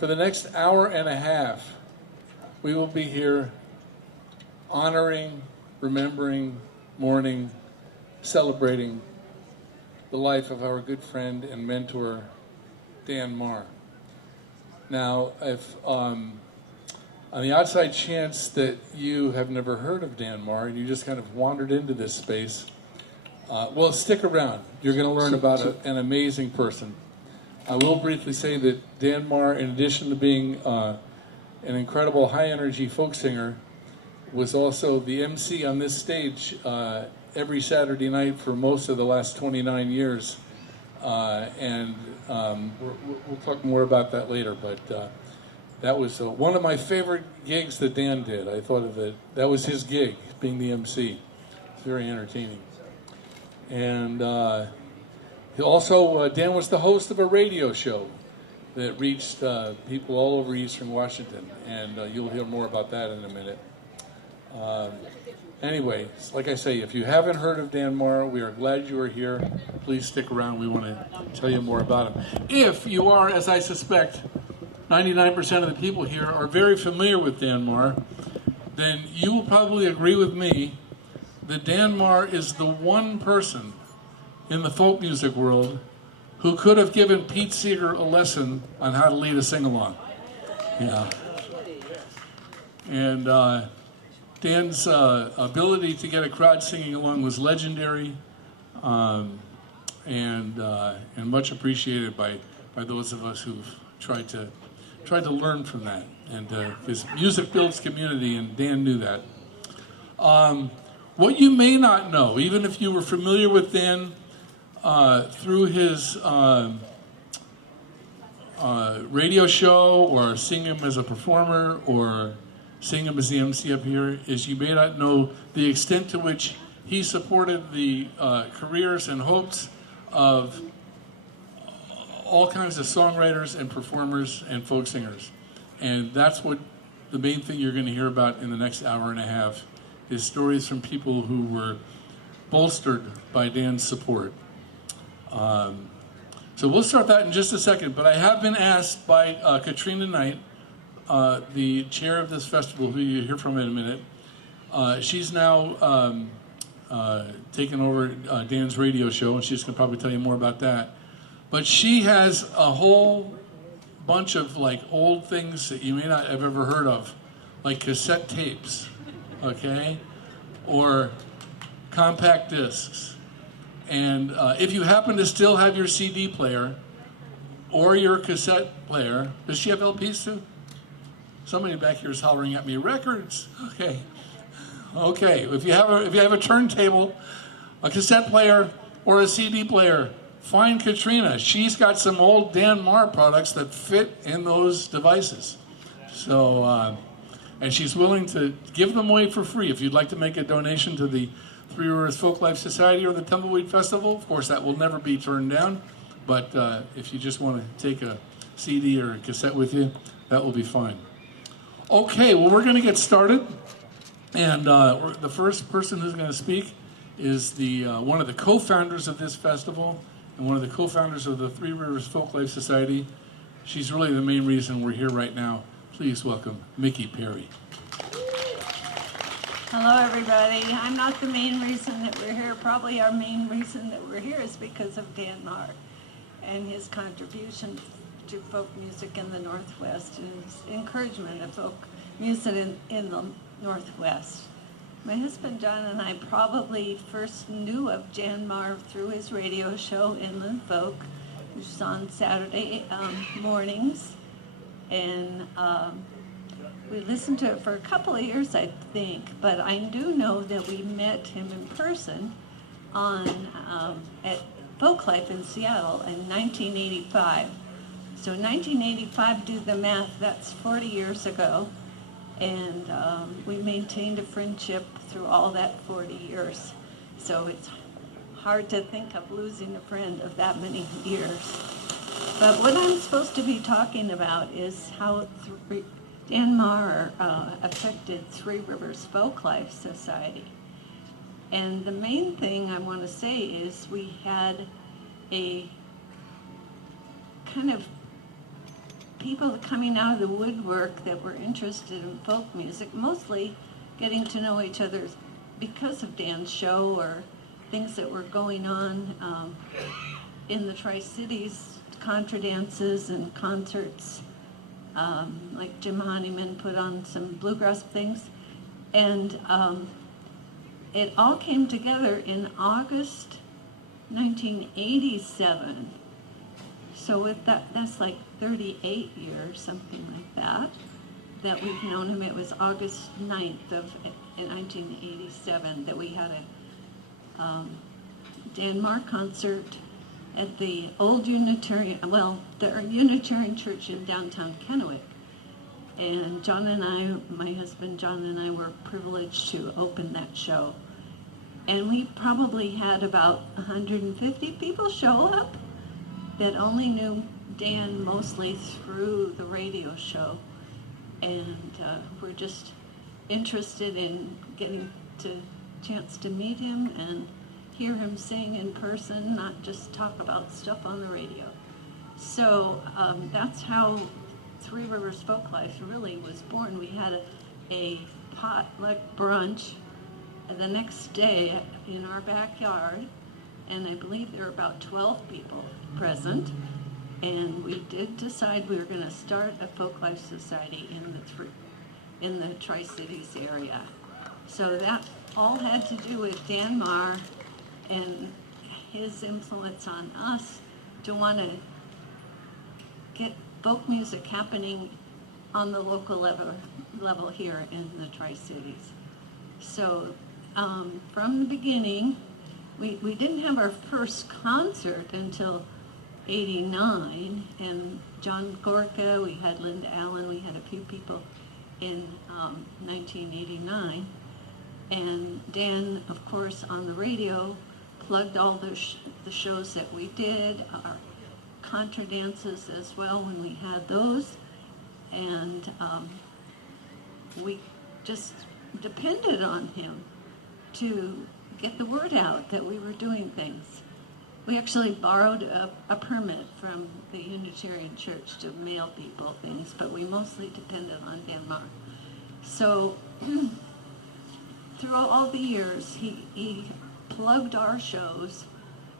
For the next hour and a half, we will be here honoring, remembering, mourning, celebrating the life of our good friend and mentor, Dan Maher. Now, if on the outside chance that you have never heard of Dan Maher and you just kind of wandered into this space, well, stick around. You're going to learn about an amazing person. I will briefly say that Dan Maher, in addition to being an incredible high-energy folk singer, was also the MC on this stage every Saturday night for most of the last 29 years. We'll talk more about that later, but that was one of my favorite gigs that Dan did. I thought of it, that was his gig, being the MC. It's very entertaining. And also, Dan was the host of a radio show that reached people all over Eastern Washington, and you'll hear more about that in a minute. Anyway, like I say, if you haven't heard of Dan Maher, we are glad you are here. Please stick around. We want to tell you more about him. If you are, as I suspect, 99% of the people here are very familiar with Dan Maher, then you will probably agree with me that Dan Maher is the one person in the folk music world who could have given Pete Seeger a lesson on how to lead a sing-along. Yeah. And Dan's ability to get a crowd singing along was legendary, and much appreciated by those of us who've tried to learn from that. And his music builds community, and Dan knew that. What you may not know, even if you were familiar with Dan through his radio show, or seeing him as a performer, or seeing him as the MC up here, is you may not know the extent to which he supported the careers and hopes of all kinds of songwriters and performers and folk singers. And that's what the main thing you're going to hear about in the next hour and a half, is stories from people who were bolstered by Dan's support. So we'll start that in just a second, but I have been asked by Katrina Knight, the chair of this festival, who you'll hear from in a minute. She's now taken over Dan's radio show, and she's going to probably tell you more about that. But she has a whole bunch of like old things that you may not have ever heard of, like cassette tapes, okay, or compact discs. And if you happen to still have your CD player or your cassette player, does she have LPs too? Somebody back here is hollering at me, records. Okay. If you have a turntable, a cassette player, or a CD player, find Katrina. She's got some old Dan Maher products that fit in those devices. So, and she's willing to give them away for free. If you'd like to make a donation to the Three Rivers Folklife Society or the Tumbleweed Festival, of course that will never be turned down. But if you just want to take a CD or a cassette with you, that will be fine. Okay, well, we're going to get started, and the first person who's going to speak is the one of the co-founders of this festival and one of the co-founders of the Three Rivers Folklife Society. She's really the main reason we're here right now. Please welcome Mickey Perry. Hello, everybody. I'm not the main reason that we're here. Probably our main reason that we're here is because of Dan Maher and his contribution to folk music in the Northwest and his encouragement of folk music in the Northwest. My husband John and I probably first knew of Dan Maher through his radio show, Inland Folk, which was on Saturday mornings. And we listened to it for a couple of years, I think, but I do know that we met him in person at Folklife in Seattle in 1985. So 1985, do the math, that's 40 years ago. And we maintained a friendship through all that 40 years. So it's hard to think of losing a friend of that many years. But what I'm supposed to be talking about is how Dan Maher affected Three Rivers Folklife Society. And the main thing I want to say is we had a kind of people coming out of the woodwork that were interested in folk music, mostly getting to know each other because of Dan's show or things that were going on in the Tri-Cities, contra dances and concerts. Like Jim Honeyman put on some bluegrass things. And it all came together in August 1987. So with that's like 38 years, something like that we've known him. It was August 9th of 1987 that we had a Dan Maher concert at the old Unitarian, the Unitarian Church in downtown Kennewick. And John and I, my husband John and I, were privileged to open that show. And we probably had about 150 people show up that only knew Dan mostly through the radio show. And we're just interested in getting to chance to meet him and hear him sing in person, not just talk about stuff on the radio. So that's how Three Rivers Folk Life really was born. We had a potluck brunch the next day in our backyard, and I believe there were about 12 people present. And we did decide we were going to start a folk life society in the Tri-Cities area. So that all had to do with Dan Maher and his influence on us to want to get folk music happening on the local level here in the Tri-Cities. So from the beginning, we didn't have our first concert until 89, and John Gorka, we had Linda Allen, we had a few people in 1989. And Dan, of course, on the radio, plugged all the shows that we did, our contra dances as well when we had those. And we just depended on him to get the word out that we were doing things. We actually borrowed a permit from the Unitarian Church to mail people things, but we mostly depended on Dan Maher. So through all the years, he plugged our shows.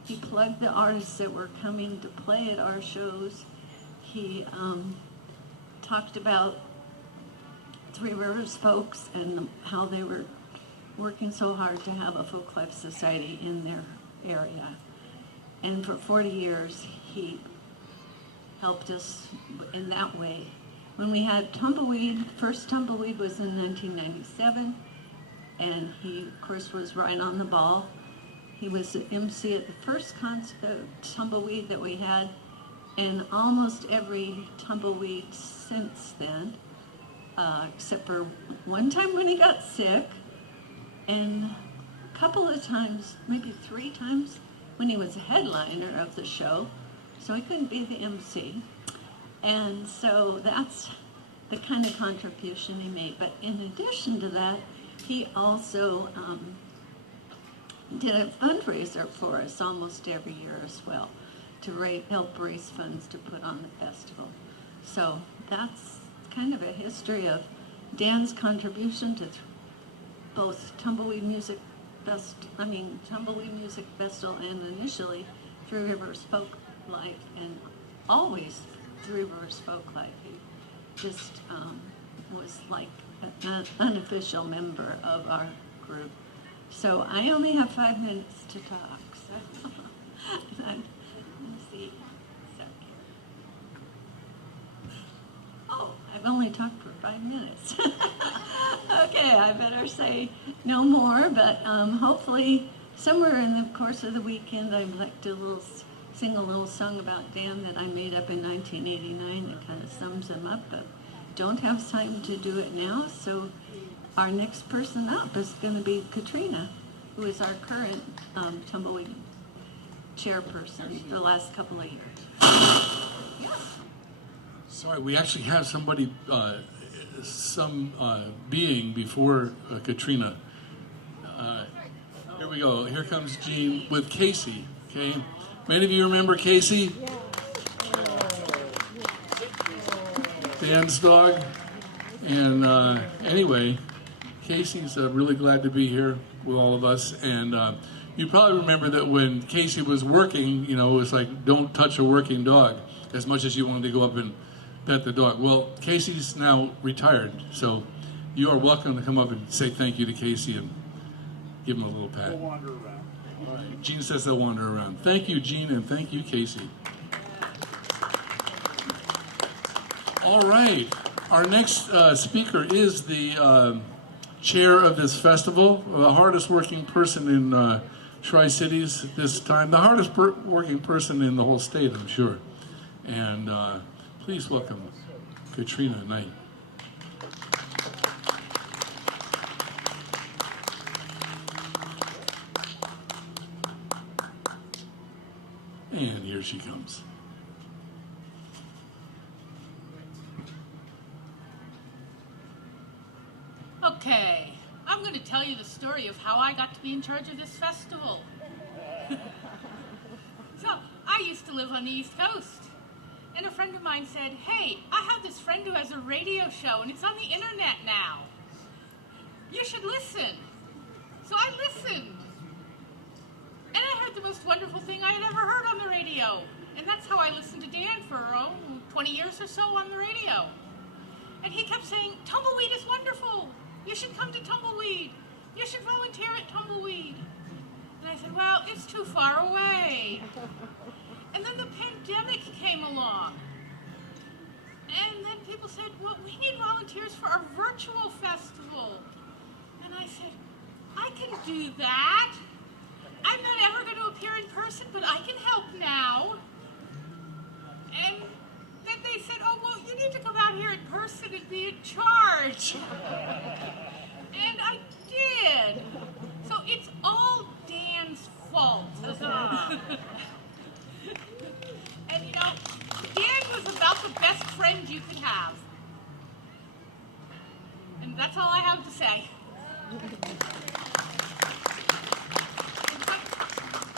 He plugged the artists that were coming to play at our shows. He talked about Three Rivers folks and how they were working so hard to have a folk life society in their area. And for 40 years, he helped us in that way. When we had Tumbleweed, first Tumbleweed was in 1997, and he, of course, was right on the ball. He was the MC at the first Tumbleweed that we had, and almost every Tumbleweed since then, except for one time when he got sick, and a couple of times, maybe 3 times, when he was a headliner of the show, so he couldn't be the MC. And so that's the kind of contribution he made. But in addition to that, he also did a fundraiser for us almost every year as well, to help raise funds to put on the festival. So that's kind of a history of Dan's contribution to both Tumbleweed Music Festival, and initially Three Rivers Folk Life, and always Three Rivers Folk Life. He just was like an unofficial member of our group. So I only have 5 minutes to talk. So let me see. Oh, I've only talked for 5 minutes. Okay, I better say no more, but hopefully somewhere in the course of the weekend I'd like to sing a little song about Dan that I made up in 1989 that kind of sums him up, but don't have time to do it now. So our next person up is going to be Katrina, who is our current Tumbleweed chairperson for the last couple of years. Yes. Sorry, we actually have somebody, being before Katrina. Here we go. Here comes Jean with Casey. Okay, many of you remember Casey. Dan's dog. And anyway, Casey's really glad to be here with all of us. And you probably remember that when Casey was working, you know, it was like, don't touch a working dog, as much as you wanted to go up and pet the dog. Well, Casey's now retired, so you are welcome to come up and say thank you to Casey and give him a little pat. They'll wander around. All right. Gene says they'll wander around. Thank you, Gene, and thank you, Casey. All right. Our next speaker is the chair of this festival, the hardest working person in Tri-Cities this time, the hardest working person in the whole state, I'm sure. And please welcome Katrina Knight. And here she comes. Okay, I'm going to tell you the story of how I got to be in charge of this festival. So, I used to live on the East Coast, and a friend of mine said, hey, I have this friend who has a radio show, and it's on the internet now. You should listen. So I listened. And I heard the most wonderful thing I had ever heard on the radio. And that's how I listened to Dan for 20 years or so on the radio. And he kept saying, Tumbleweed is wonderful. You should come to Tumbleweed. You should volunteer at Tumbleweed. And I said, well, it's too far away. And then the pandemic came along. And then people said, well, we need volunteers for our virtual festival. And I said, I can do that. I'm not ever going to appear in person, but I can help now. And then they said, oh, well, you need to come out here in person and be in charge. And I did. So it's all Dan's fault. And you know, Dan was about the best friend you could have. And that's all I have to say.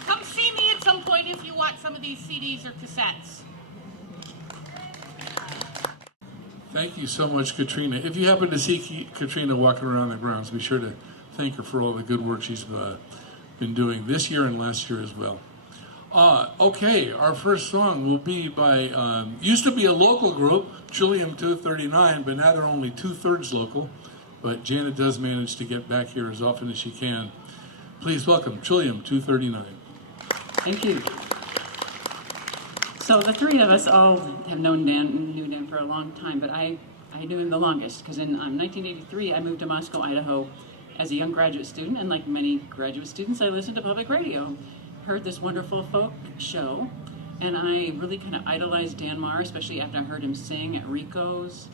Come see me at some point if you want some of these CDs or cassettes. Thank you so much, Katrina. If you happen to see Katrina walking around the grounds, be sure to thank her for all the good work she's been doing this year and last year as well. Okay, our first song will be by, used to be a local group, Trillium 239, but now they're only 2/3 local. But Janet does manage to get back here as often as she can. Please welcome Trillium 239. Thank you. So the three of us all have knew Dan for a long time, but I knew him the longest, because in 1983 I moved to Moscow, Idaho as a young graduate student, and like many graduate students, I listened to public radio, heard this wonderful folk show, and I really kind of idolized Dan Maher, especially after I heard him sing at Rico's,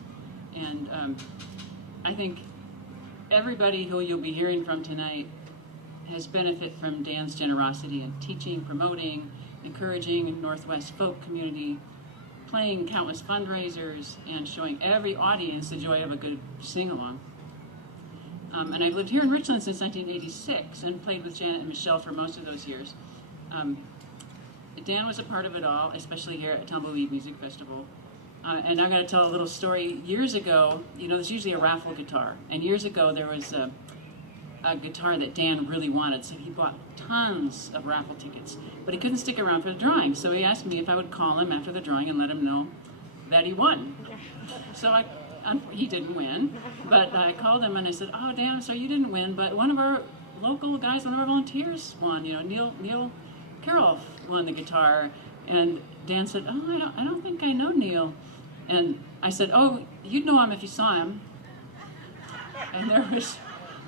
and I think everybody who you'll be hearing from tonight has benefited from Dan's generosity in teaching, promoting, encouraging Northwest folk community, playing countless fundraisers, and showing every audience the joy of a good sing-along. And I've lived here in Richland since 1986 and played with Janet and Michelle for most of those years. Dan was a part of it all, especially here at Tumbleweed Music Festival. And I'm going to tell a little story. Years ago, you know, there's usually a raffle guitar. And years ago, there was a guitar that Dan really wanted, so he bought tons of raffle tickets. But he couldn't stick around for the drawing, so he asked me if I would call him after the drawing and let him know that he won. So he didn't win, but I called him and I said, oh, Dan, so you didn't win, but one of our local guys, one of our volunteers won. You know, Neil Carroll won the guitar. And Dan said, oh, I don't think I know Neil. And I said, oh, you'd know him if you saw him. And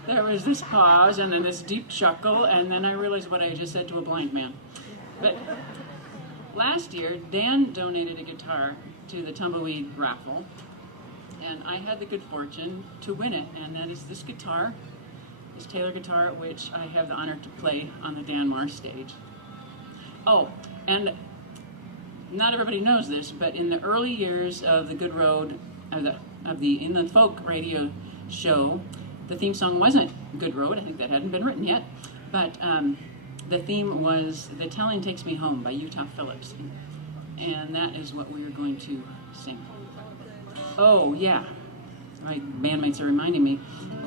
there was this pause and then this deep chuckle, and then I realized what I just said to a blind man. But last year, Dan donated a guitar to the Tumbleweed raffle, and I had the good fortune to win it. And that is this guitar, this Taylor guitar, which I have the honor to play on the Dan Maher stage. Oh, and not everybody knows this, but in the early years of the Good Road, in the folk radio show, the theme song wasn't Good Road. I think that hadn't been written yet, but the theme was "The Telling Takes Me Home" by Utah Phillips. and that is what we are going to sing. Oh, yeah. My bandmates are reminding me.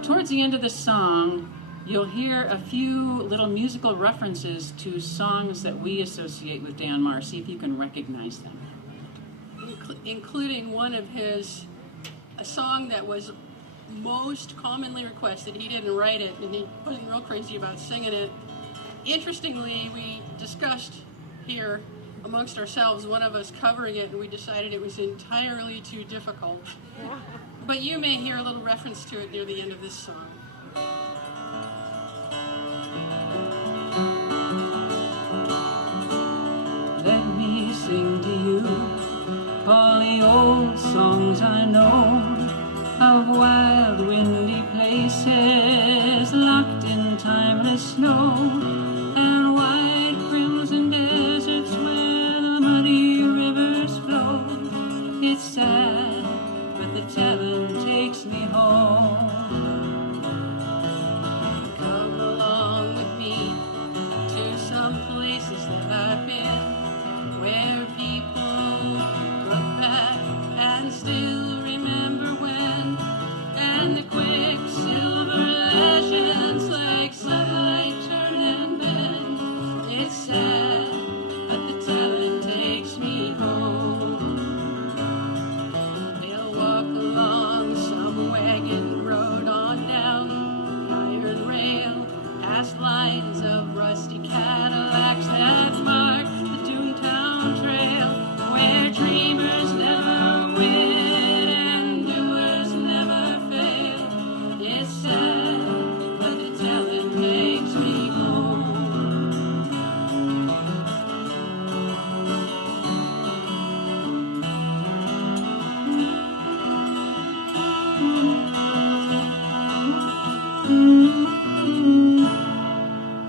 Towards the end of the song, you'll hear a few little musical references to songs that we associate with Dan Maher. See if you can recognize them. Including one of his, a song that was most commonly requested. He didn't write it, and he wasn't real crazy about singing it. Interestingly, we discussed here amongst ourselves, one of us covering it, and we decided it was entirely too difficult. But you may hear a little reference to it near the end of this song. Let me sing to you all the old songs I know of wild windy places locked in timeless snow and wide crimson deserts where the muddy rivers flow. It's sad, but the telling takes me home. Come along with me to some places that I've been, where people look back and still remember when, and the quicksilver legends like sunlight turn and bend. It's sad, but the telling takes me home. They'll walk along some wagon road on down iron rail, past lines of rusty Cadillacs that mark the Toontown Trail, where dreamers never win and doers never fail. It's sad, but the telling takes me home.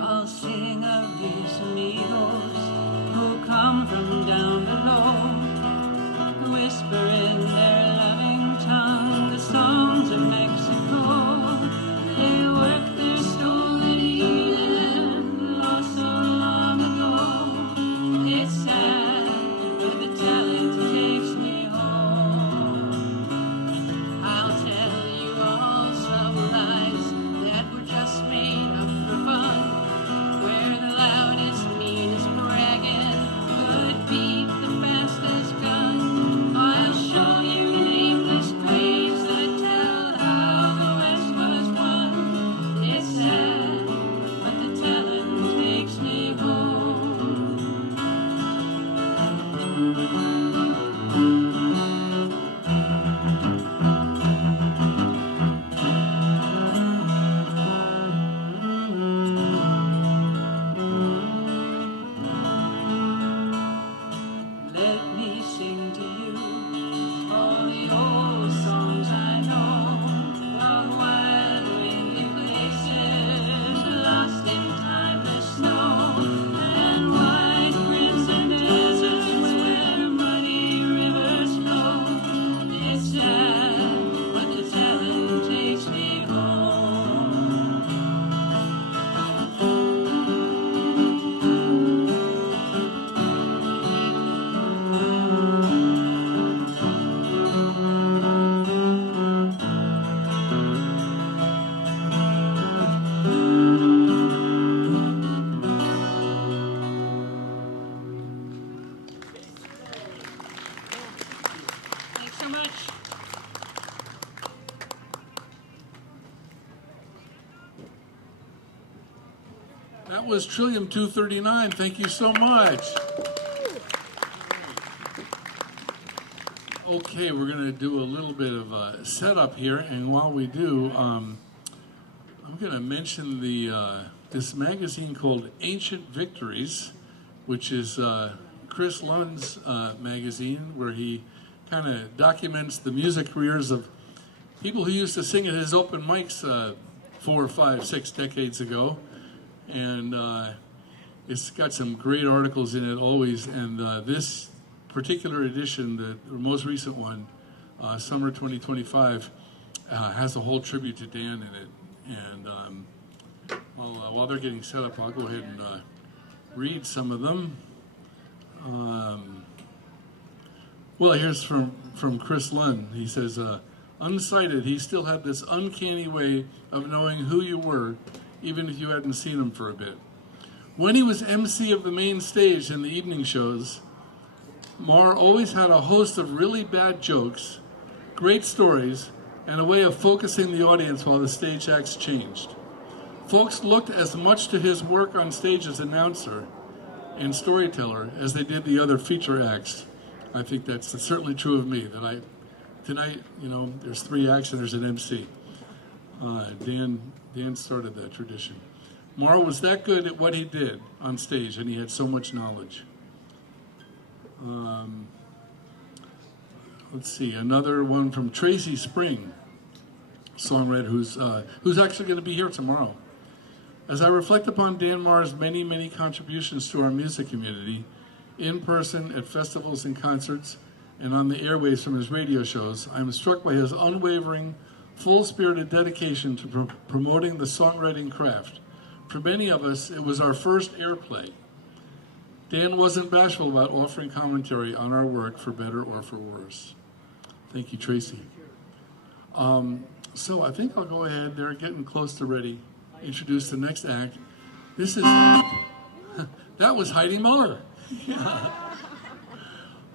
I'll sing of these amigos who come from down below, whisper in their loving tongue the songs of Mexico. They work their stolen Eden, lost so long ago. It's sad, but the talent takes me home. I'll tell you all some lies that were just made up for fun, where the loudest, meanest bragging could beat the fastest gun. I'll show you nameless graves that tell how the West was won. It's sad, but the telling takes me home. Let me sing to you all the old songs I know of wild windy places lost in timeless snow and wide crimson deserts where muddy rivers flow. It's sad, but the telling takes me home. Thanks so much. That was Trillium 239. Thank you so much. Okay, we're going to do a little bit of a setup here, and while we do, I'm going to mention this magazine called Ancient Victories, which is Chris Lund's magazine, where he kind of documents the music careers of people who used to sing at his open mics 4, 5, 6 decades ago. And it's got some great articles in it always. And this particular edition, the most recent one, Summer 2025, has a whole tribute to Dan in it. And while they're getting set up, I'll go ahead and read some of them. Well, here's from Chris Lund. He says, unsighted, he still had this uncanny way of knowing who you were, even if you hadn't seen him for a bit. When he was MC of the main stage in the evening shows, Maher always had a host of really bad jokes, great stories, and a way of focusing the audience while the stage acts changed. Folks looked as much to his work on stage as announcer and storyteller as they did the other feature acts. I think that's certainly true of me, that tonight, there's 3 acts and there's an MC. Dan started that tradition. Maher was that good at what he did on stage, and he had so much knowledge. Let's see, another one from Tracy Spring, songwriter who's actually going to be here tomorrow. As I reflect upon Dan Maher's many, many contributions to our music community, in person, at festivals and concerts, and on the airwaves from his radio shows, I am struck by his unwavering, full-spirited dedication to promoting the songwriting craft. For many of us, it was our first airplay. Dan wasn't bashful about offering commentary on our work, for better or for worse. Thank you, Tracy. So I think I'll go ahead. They're getting close to ready. Introduce the next act. This is, that was Heidi Muller.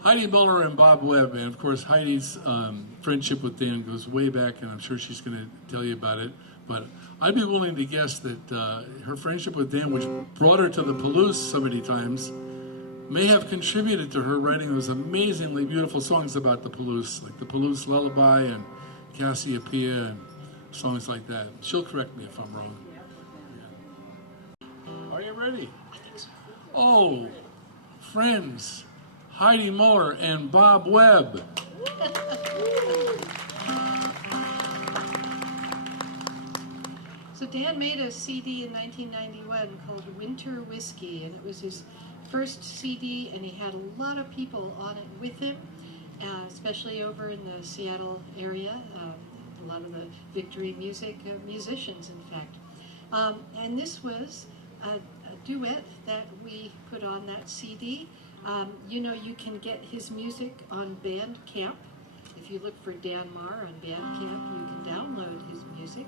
Heidi Muller and Bob Webb, and of course Heidi's friendship with Dan goes way back, and I'm sure she's going to tell you about it. But I'd be willing to guess that her friendship with Dan, which brought her to the Palouse so many times, may have contributed to her writing those amazingly beautiful songs about the Palouse, like the Palouse Lullaby and Cassiopeia and songs like that. She'll correct me if I'm wrong. Yeah. Are you ready? Oh, friends, Heidi Muller and Bob Webb. So Dan made a CD in 1991 called Winter Whiskey, and it was his first CD, and he had a lot of people on it with him, especially over in the Seattle area, a lot of the Victory Music musicians, in fact. And this was a duet that we put on that CD. You can get his music on Bandcamp. If you look for Dan Maher on Bandcamp, you can download his music,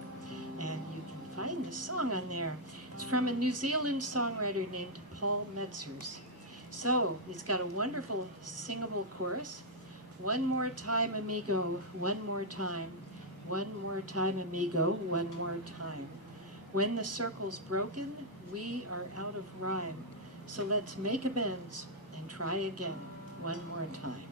and you can find the song on there. It's from a New Zealand songwriter named Paul Metzers. So he's got a wonderful singable chorus. One more time, amigo, one more time. One more time, amigo, one more time. When the circle's broken, we are out of rhyme. So let's make amends and try again one more time.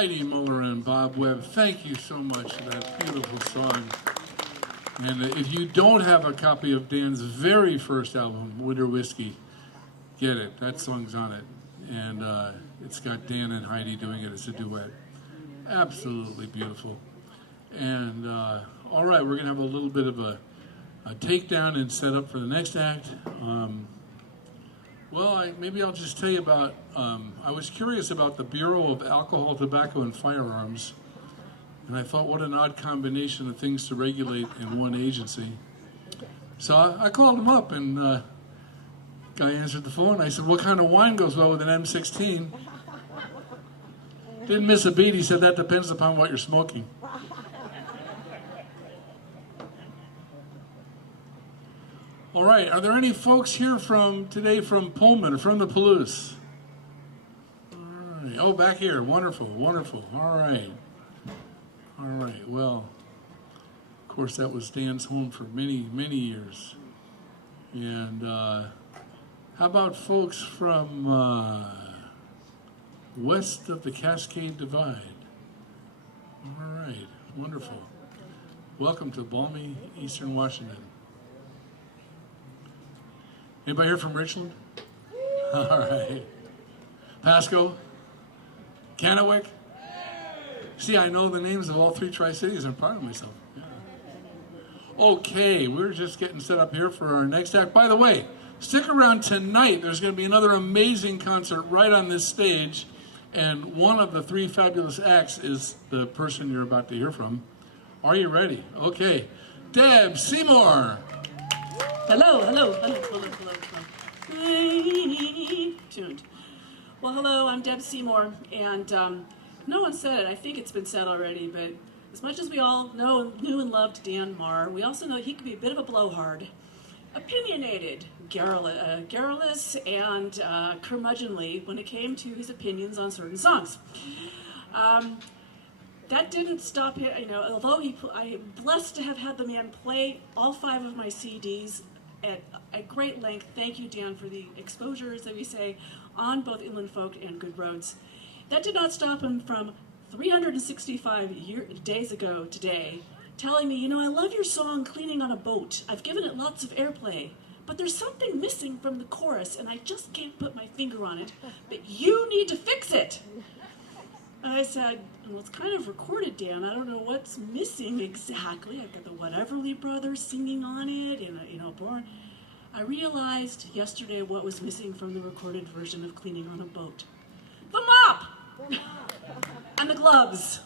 Heidi Muller and Bob Webb, thank you so much for that beautiful song. And if you don't have a copy of Dan's very first album, Winter Whiskey, get it. That song's on it. And it's got Dan and Heidi doing it as a duet. Absolutely beautiful. And all right, we're going to have a little bit of a takedown and set up for the next act. Maybe I'll just tell you about, I was curious about the Bureau of Alcohol, Tobacco, and Firearms. And I thought, what an odd combination of things to regulate in one agency. So I called him up, and guy answered the phone. I said, what kind of wine goes well with an M16? Didn't miss a beat. He said, that depends upon what you're smoking. All right, are there any folks here today from Pullman or from the Palouse? All right. Oh, back here. Wonderful, wonderful. All right. All right, well, of course, that was Dan's home for many, many years. And how about folks from west of the Cascade Divide? All right, wonderful. Welcome to balmy Eastern Washington. Anybody here from Richland? All right. Pasco? Kennewick? See, I know the names of all three Tri-Cities. I'm proud of myself. Yeah. Okay, we're just getting set up here for our next act. By the way, stick around tonight. There's going to be another amazing concert right on this stage. And one of the three fabulous acts is the person you're about to hear from. Are you ready? Okay. Deb Seymour. Hello, hello, hello, hello, hello, hello. Tuned. Well, hello, I'm Deb Seymour, and no one said it. I think it's been said already, but as much as we all knew and loved Dan Maher, we also know he could be a bit of a blowhard. Opinionated, garrulous, and curmudgeonly when it came to his opinions on certain songs. That didn't stop him, although I'm blessed to have had the man play all 5 of my CDs at great length. Thank you, Dan, for the exposures that we say on both Inland Folk and Good Roads. That did not stop him from 365 days ago today telling me, I love your song Cleaning on a Boat. I've given it lots of airplay, but there's something missing from the chorus and I just can't put my finger on it, but you need to fix it. And I said, well, it's kind of recorded, Dan. I don't know what's missing exactly. I've got the Whateverly Brothers singing on it, and Born. I realized yesterday what was missing from the recorded version of Cleaning on a Boat. The mop! And the gloves.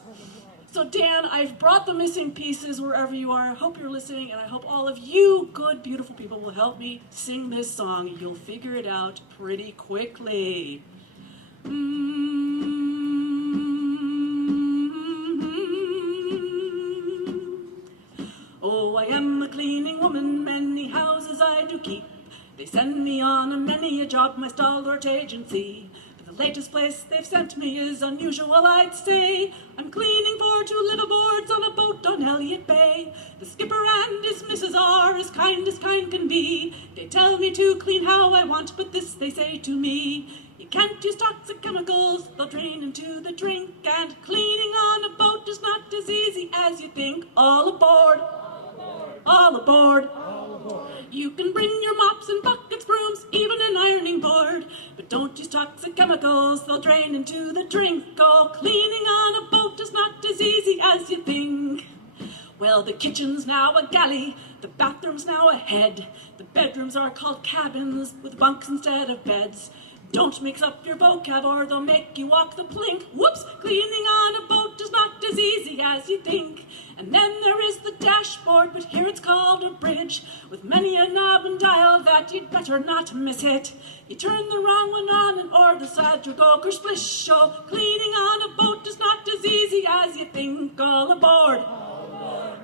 So Dan, I've brought the missing pieces wherever you are. I hope you're listening, and I hope all of you good, beautiful people will help me sing this song. You'll figure it out pretty quickly. Oh, I am a cleaning woman, many houses I do keep. They send me on many a job, my stalwart agency. But the latest place they've sent me is unusual, I'd say. I'm cleaning for 2 little boards on a boat on Elliott Bay. The skipper and his missus are as kind can be. They tell me to clean how I want, but this they say to me: you can't use toxic chemicals, they'll drain into the drink. And cleaning on a boat is not as easy as you think. All aboard! All aboard! All aboard! You can bring your mops and buckets, brooms, even an ironing board. But don't use toxic chemicals, they'll drain into the drink. Oh, cleaning on a boat is not as easy as you think. Well, the kitchen's now a galley, the bathroom's now a head. The bedrooms are called cabins with bunks instead of beds. Don't mix up your vocab or they'll make you walk the plank. Whoops! Cleaning on a boat is not as easy as you think. And then there is the dashboard, but here it's called a bridge, with many a knob and dial that you'd better not miss it. You turn the wrong one on and or the side will go kersplish. Oh, cleaning on a boat is not as easy as you think. All aboard!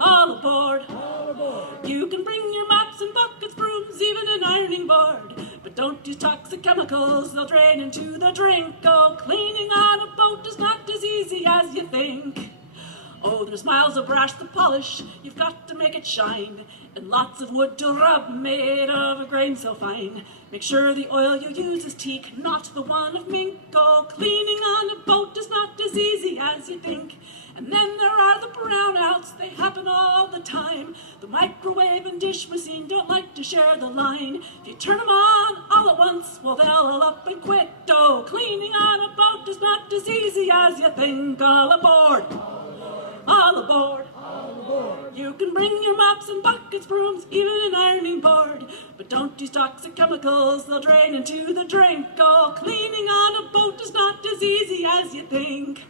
All aboard! All aboard! You can bring your mops and buckets, brooms, even an ironing board. But don't use toxic chemicals, they'll drain into the drink. Oh, cleaning on a boat is not as easy as you think. Oh, there's miles of brass to polish, you've got to make it shine. and lots of wood to rub made of a grain so fine. Make sure the oil you use is teak, not the one of mink. Oh, cleaning on a boat is not as easy as you think. And then there are the brownouts, they happen all the time. The microwave and dish machine don't like to share the line. If you turn them on all at once, well, they'll all up and quit. Oh, cleaning on a boat is not as easy as you think. All aboard! All aboard! You can bring your mops and buckets, brooms, even an ironing board. But don't use toxic chemicals, they'll drain into the drink. Oh, cleaning on a boat is not as easy as you think.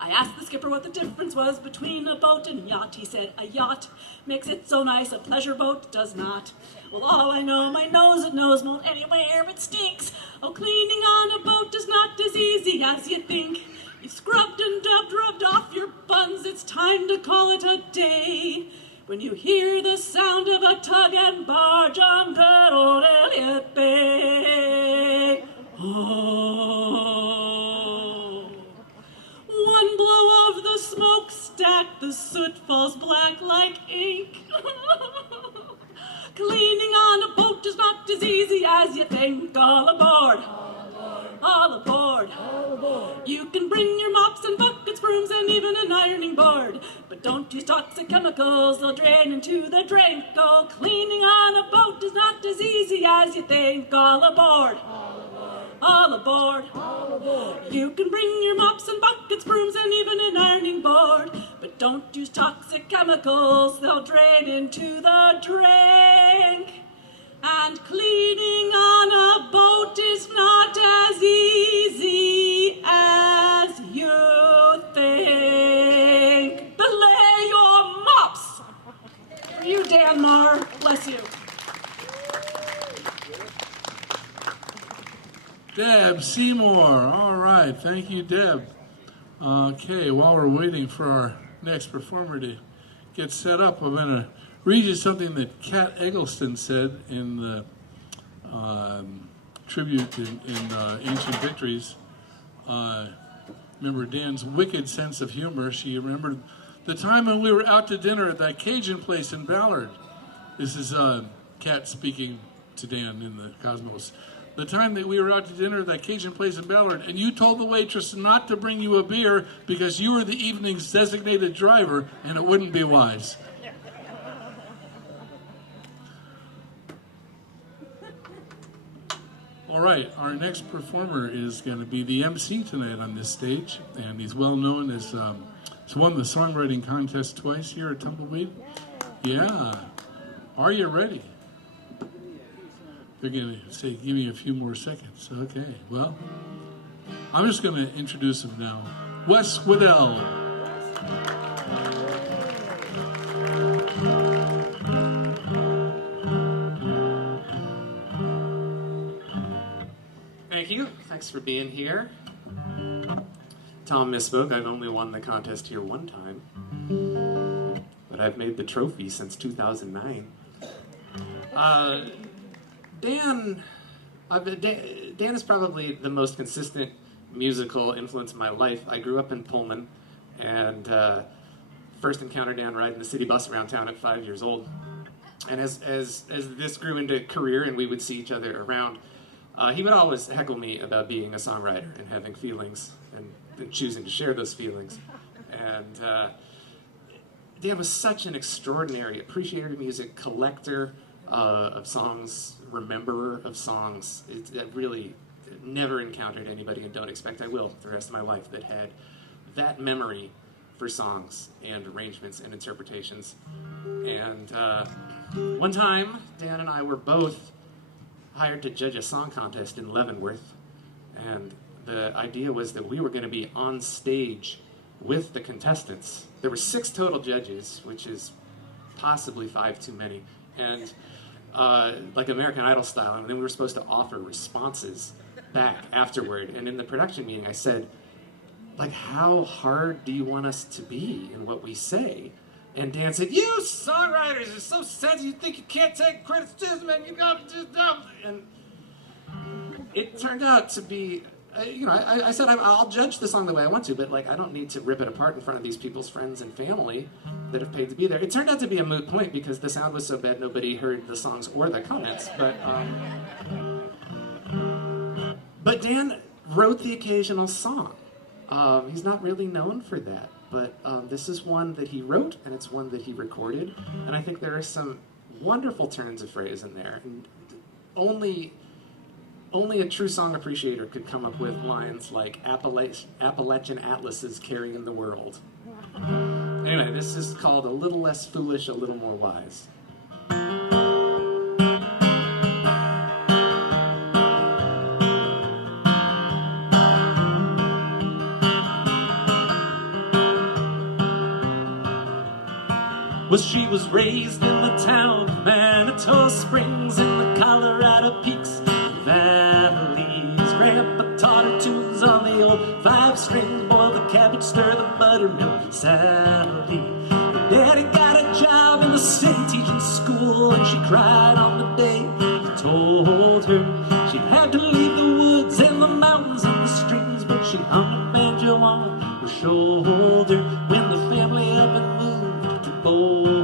I asked the skipper what the difference was between a boat and a yacht. He said, a yacht makes it so nice, a pleasure boat does not. Well, all I know, my nose, it knows mold anywhere it stinks. Oh, cleaning on a boat is not as easy as you think. You've scrubbed and dubbed, rubbed off your buns, it's time to call it a day. When you hear the sound of a tug and barge on good old Elliott Bay. Oh. One blow of the smokestack, the soot falls black like ink. Cleaning on a boat is not as easy as you think. All aboard! All aboard! You can bring your mops and buckets, brooms, and even an ironing board. But don't use toxic chemicals, they'll drain into the drink. Oh, cleaning on a boat is not as easy as you think. All aboard! All aboard! You can bring your mops and buckets, brooms, and even an ironing board. But don't use toxic chemicals, they'll drain into the drink. And cleaning on a boat is not as easy as you think. Belay your mops! For you, Dan Maher, bless you. Deb Seymour. All right. Thank you, Deb. Okay, while we're waiting for our next performer to get set up, I'm going to read you something that Kat Eggleston said in the tribute in Ancient Victories. Remember Dan's wicked sense of humor. She remembered the time when we were out to dinner at that Cajun place in Ballard. This is Kat speaking to Dan in the Cosmos. The time that we were out to dinner at that Cajun place in Ballard, and you told the waitress not to bring you a beer because you were the evening's designated driver, and it wouldn't be wise. All right, our next performer is going to be the MC tonight on this stage, and he's well known as, he's won the songwriting contest twice here at Tumbleweed. Yeah. Are you ready? They're going to say, give me a few more seconds. Okay, well, I'm just going to introduce him now. Wes Waddell. Thank you. Thanks for being here. Tom misspoke. I've only won the contest here one time, but I've made the trophy since 2009. Dan is probably the most consistent musical influence in my life. I grew up in Pullman, and first encountered Dan riding the city bus around town at 5 years old. And as this grew into career and we would see each other around, he would always heckle me about being a songwriter and having feelings and choosing to share those feelings. And Dan was such an extraordinary appreciator of music, collector of songs, rememberer of songs. I really never encountered anybody, and don't expect I will the rest of my life, that had that memory for songs and arrangements and interpretations. And one time, Dan and I were both hired to judge a song contest in Leavenworth, and the idea was that we were going to be on stage with the contestants. There were 6 total judges, which is possibly 5 too many, and like American Idol style, and then we were supposed to offer responses back afterward. And in the production meeting I said, like, how hard do you want us to be in what we say? And Dan said, you songwriters are so sensitive, you think you can't take criticism, and you gotta just dump. And it turned out to be, I said I'll judge the song the way I want to, but like I don't need to rip it apart in front of these people's friends and family. that have paid to be there. It turned out to be a moot point because the sound was so bad nobody heard the songs or the comments. But Dan wrote the occasional song. He's not really known for that, but this is one that he wrote, and it's one that he recorded, and I think there are some wonderful turns of phrase in there. And only a true song appreciator could come up with lines like Appalachian atlases carrying the world. Anyway, this is called A Little Less Foolish, A Little More Wise. Well, she was raised in the town of Manitou Springs in the Colorado Peaks valleys. Grandpa taught her tunes on the old 5-string, boil the cabbage, stir the buttermilk, Sally. Her daddy got a job in the city teaching school, and she cried on the day he told her she'd had to leave the woods and the mountains and the streams, but she hummed a banjo on her shoulder when the family up and moved to Boulder.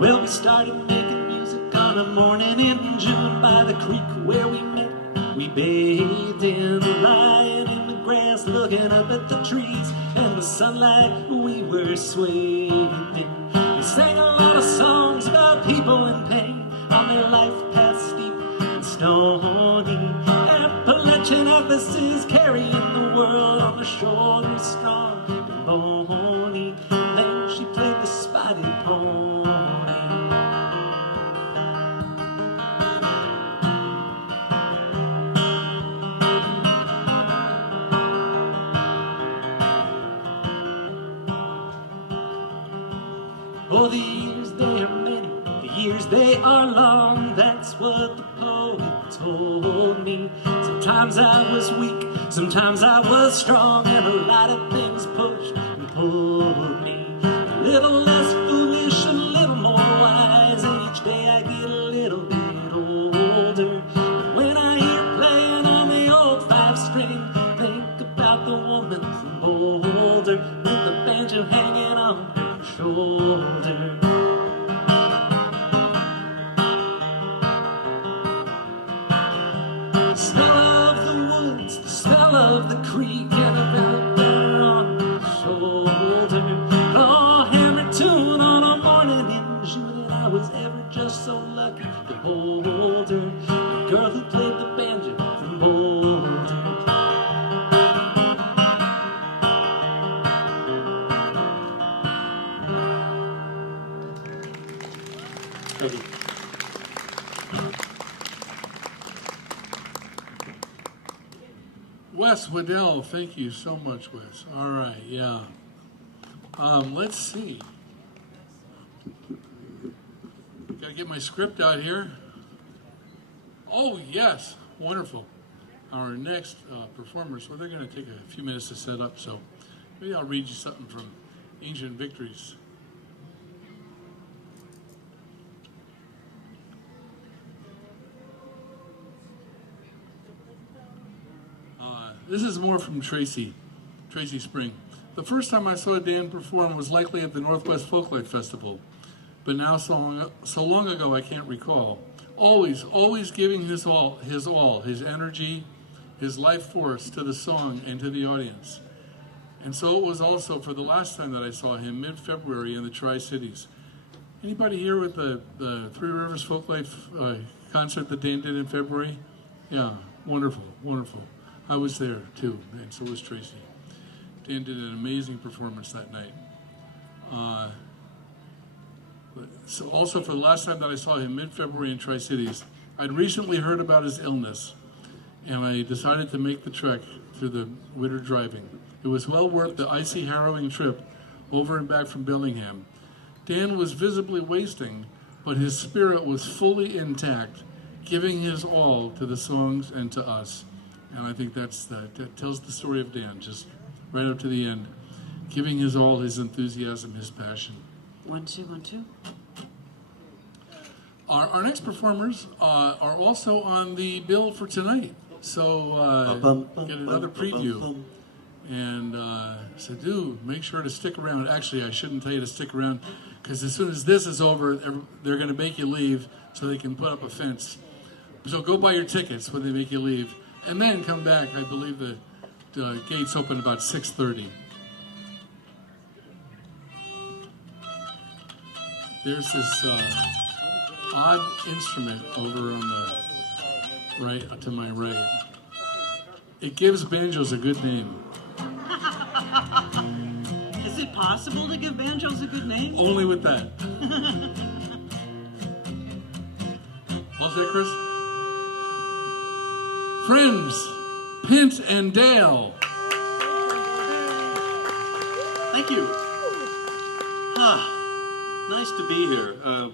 Well, we started making music on a morning in June by the creek where we met. We bathed in the light in the grass, looking up at the trees and the sunlight. We were swaying. We sang a lot of songs about people in pain on their life path steep and stony. Appalachian atlases carrying the world on their shoulders, strong and bony. Then she played the spotted pony. Oh, the years they are many, the years they are long, that's what the poet told me. Sometimes I was weak, sometimes I was strong, and a lot of things pushed and pulled me. A little less foolish, a little more wise, and each day I get a little bit older. And when I hear playing on the old 5-string, think about the woman from Boulder with the banjo hanging on her shoulder. The smell of the woods, the smell of the creek, and a bell there on her shoulder. Oh, hammer tune on a morning in June, and I was ever just so lucky to hold her. The girl who played the banjo from Boulder. Thank you. Wes Waddell, thank you so much, Wes. All right, yeah. Let's see. Gotta get my script out here. Oh, yes, wonderful. Our next performers, well, they're gonna take a few minutes to set up, so maybe I'll read you something from Ancient Victories. This is more from Tracy Spring. The first time I saw Dan perform was likely at the Northwest Folklife Festival, but now so long ago I can't recall. Always giving his all, his energy, his life force to the song and to the audience. And so it was also for the last time that I saw him, mid-February in the Tri-Cities. Anybody here with the Three Rivers Folklife concert that Dan did in February? Yeah, wonderful. I was there too, and so was Tracy. Dan did an amazing performance that night. So also for the last time that I saw him, mid-February in Tri-Cities, I'd recently heard about his illness, and I decided to make the trek through the winter driving. It was well worth the icy, harrowing trip over and back from Bellingham. Dan was visibly wasting, but his spirit was fully intact, giving his all to the songs and to us. And I think that tells the story of Dan, just right up to the end, giving his all, his enthusiasm, his passion. 1, 2, 1, 2. Our next performers are also on the bill for tonight, so get another preview. And so make sure to stick around. Actually, I shouldn't tell you to stick around, because as soon as this is over, they're going to make you leave so they can put up a fence. So go buy your tickets when they make you leave, and then come back. I believe the gates open about 6:30. There's this odd instrument over on the right, to my right. It gives banjos a good name. Is it possible to give banjos a good name? Only with that. What's that, Chris? Friends, Pint and Dale. Thank you. Nice to be here. I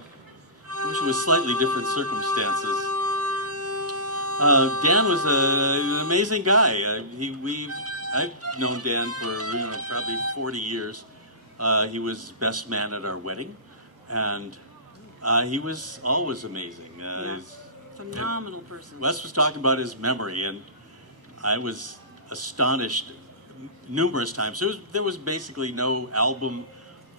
wish it was slightly different circumstances. Dan was an amazing guy. I've known Dan for probably 40 years. He was best man at our wedding, and he was always amazing. Phenomenal person. Wes was talking about his memory, and I was astonished numerous times. There was basically no album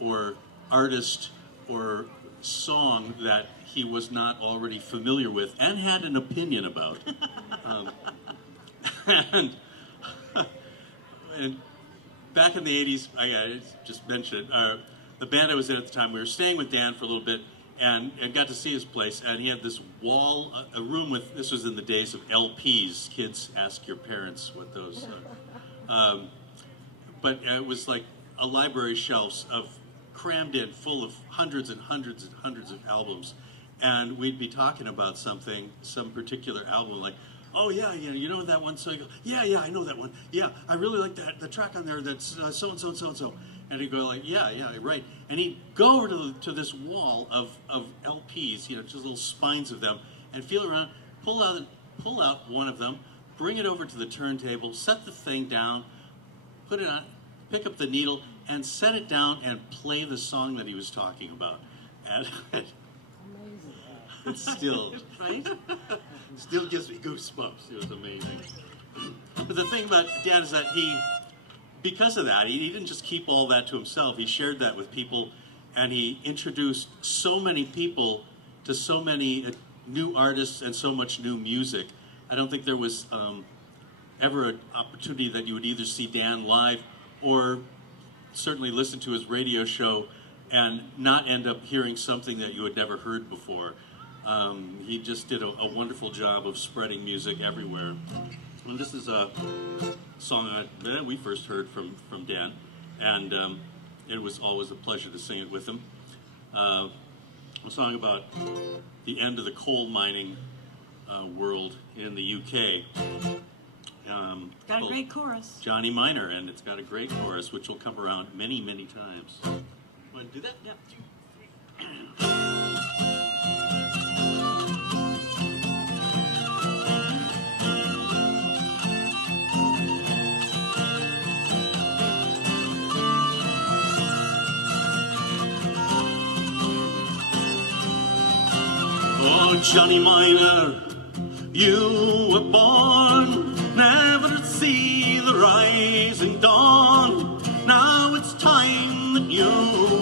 or artist or song that he was not already familiar with and had an opinion about. And back in the 80s, I just mentioned it, the band I was in at the time, we were staying with Dan for a little bit and got to see his place, and he had this wall, a room with, this was in the days of LPs, kids ask your parents what those, but it was like a library shelves of crammed in, full of hundreds and hundreds and hundreds of albums, and we'd be talking about something, some particular album, like, oh yeah, you know that one? So I go, yeah, I know that one. Yeah, I really like that, the track on there that's so and so and so and so. And he'd go like, yeah, right. And he'd go over to this wall of LPs, just little spines of them, and feel around, pull out one of them, bring it over to the turntable, set the thing down, put it on, pick up the needle, and set it down and play the song that he was talking about. And it's still, Right? still gives me goosebumps. It was amazing. But the thing about Dan is that because of that, he didn't just keep all that to himself. He shared that with people, and he introduced so many people to so many new artists and so much new music. I don't think there was ever an opportunity that you would either see Dan live or certainly listen to his radio show and not end up hearing something that you had never heard before. He just did a wonderful job of spreading music everywhere. And this is a song that we first heard from Dan, and it was always a pleasure to sing it with him. A song about the end of the coal mining world in the UK. Got a great chorus. Johnny Miner, and it's got a great chorus, which will come around many, many times. Want to do that? Yep. Oh, Johnny Miner, you were born never to see the rising dawn. Now it's time that you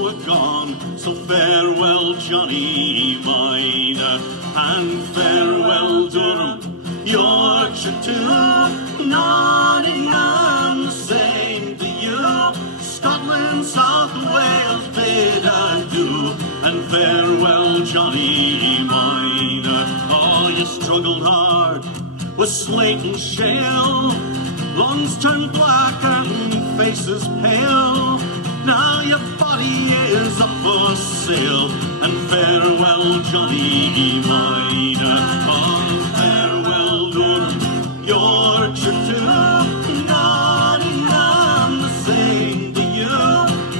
were gone. So farewell, Johnny Miner, and farewell, Durham, Yorkshire too. Nottingham, the same to you. Scotland, South Wales, bid adieu. And farewell, Johnny Miner. Oh, you struggled hard with slate and shale. Lungs turned black and faces pale. Now your body is up for sale. And farewell, Johnny Miner. Oh, farewell, Durham, Yorkshire too. Nottingham, the same to you.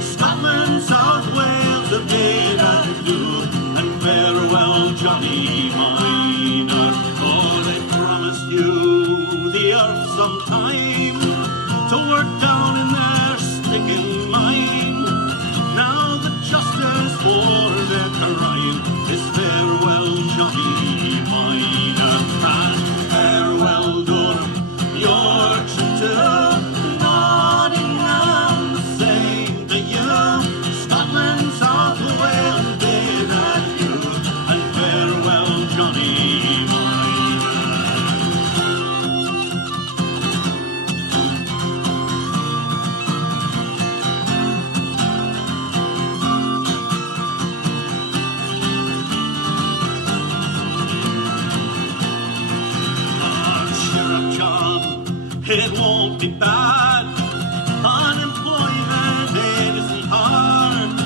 Scotland, South Wales, a bid adieu. And farewell, Johnny Miner. Oh, they promised you the earth sometime to work down in their sticking mine. Now the justice for their crime is farewell, it won't be bad. Unemployment, it isn't hard.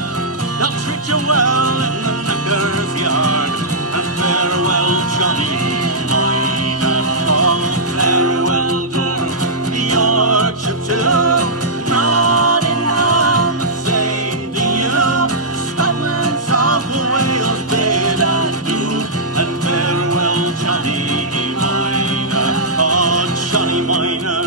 They'll treat you well in the knacker's yard. And farewell, Johnny Miner. Oh, farewell, Durham, Yorkshire too. Nottingham, the same to you. Scotland, South Wales, bid adieu. And farewell, Johnny Miner. Oh, Johnny Miner,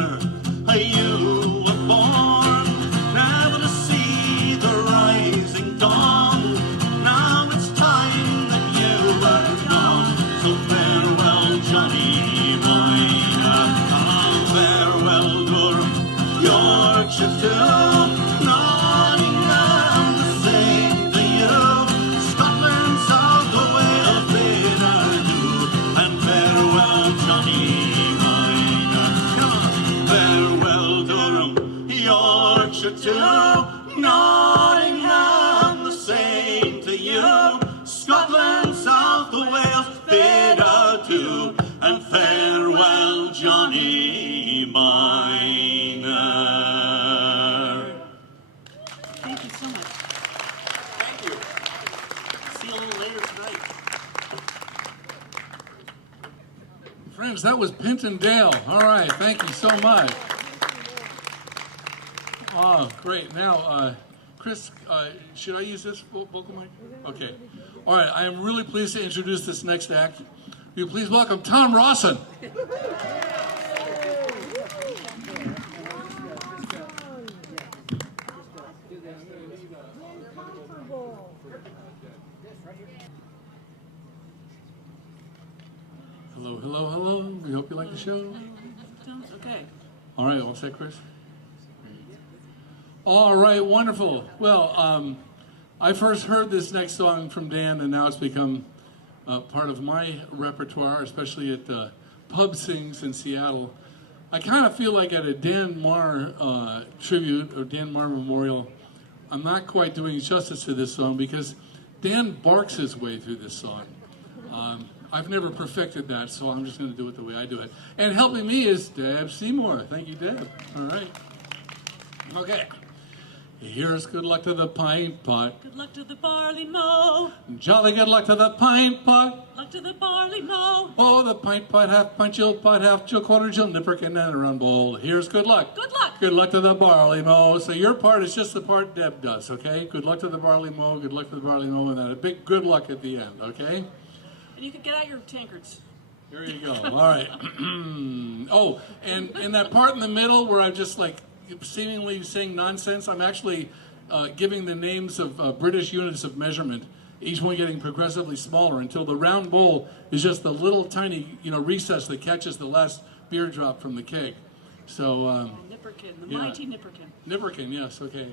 you were born never to see the rising dawn. Now it's time that you were gone. So farewell, Johnny Miner. Oh, farewell, Durham, Yorkshire too. Nottingham, the same to you. Scotland, South Wales, bid adieu. And farewell, Johnny Miner. Come on. Farewell, Durham, Yorkshire too. Nottingham, the same to you. Scotland, South Wales, bid adieu. And farewell, Johnny Miner. Thank you so much. Thank you. See you a little later tonight. Friends, that was Pinton Dale. All right, thank you so much. Oh, great. Now, Chris, should I use this vocal mic? Okay. All right, I am really pleased to introduce this next act. Will you please welcome Tom Rawson. Hello, hello, hello. We hope you like the show. Okay. All right, all set, Chris? All right, wonderful. Well, I first heard this next song from Dan, and now it's become part of my repertoire, especially at pub sings in Seattle. I kind of feel like at a Dan Maher tribute or Dan Maher memorial, I'm not quite doing justice to this song because Dan barks his way through this song. I've never perfected that, so I'm just going to do it the way I do it. And helping me is Deb Seymour. Thank you, Deb. All right. Okay. Here's good luck to the pint pot. Good luck to the barley mow. Jolly good luck to the pint pot. Luck to the barley mow. Oh, the pint pot, half pint, jill pot, half jill, quarter jill, nipperkin, and a run bowl. Here's good luck. Good luck. Good luck to the barley mow. So your part is just the part Deb does, okay? Good luck to the barley mow, good luck to the barley mow, and then a big good luck at the end, okay? And you can get out your tankards. Here you go. All right. Oh, and in that part in the middle where I'm just like seemingly saying nonsense, I'm actually giving the names of British units of measurement, each one getting progressively smaller until the round bowl is just the little tiny, recess that catches the last beer drop from the keg. So, Nipperkin, the yeah. mighty Nipperkin. Nipperkin, yes, okay.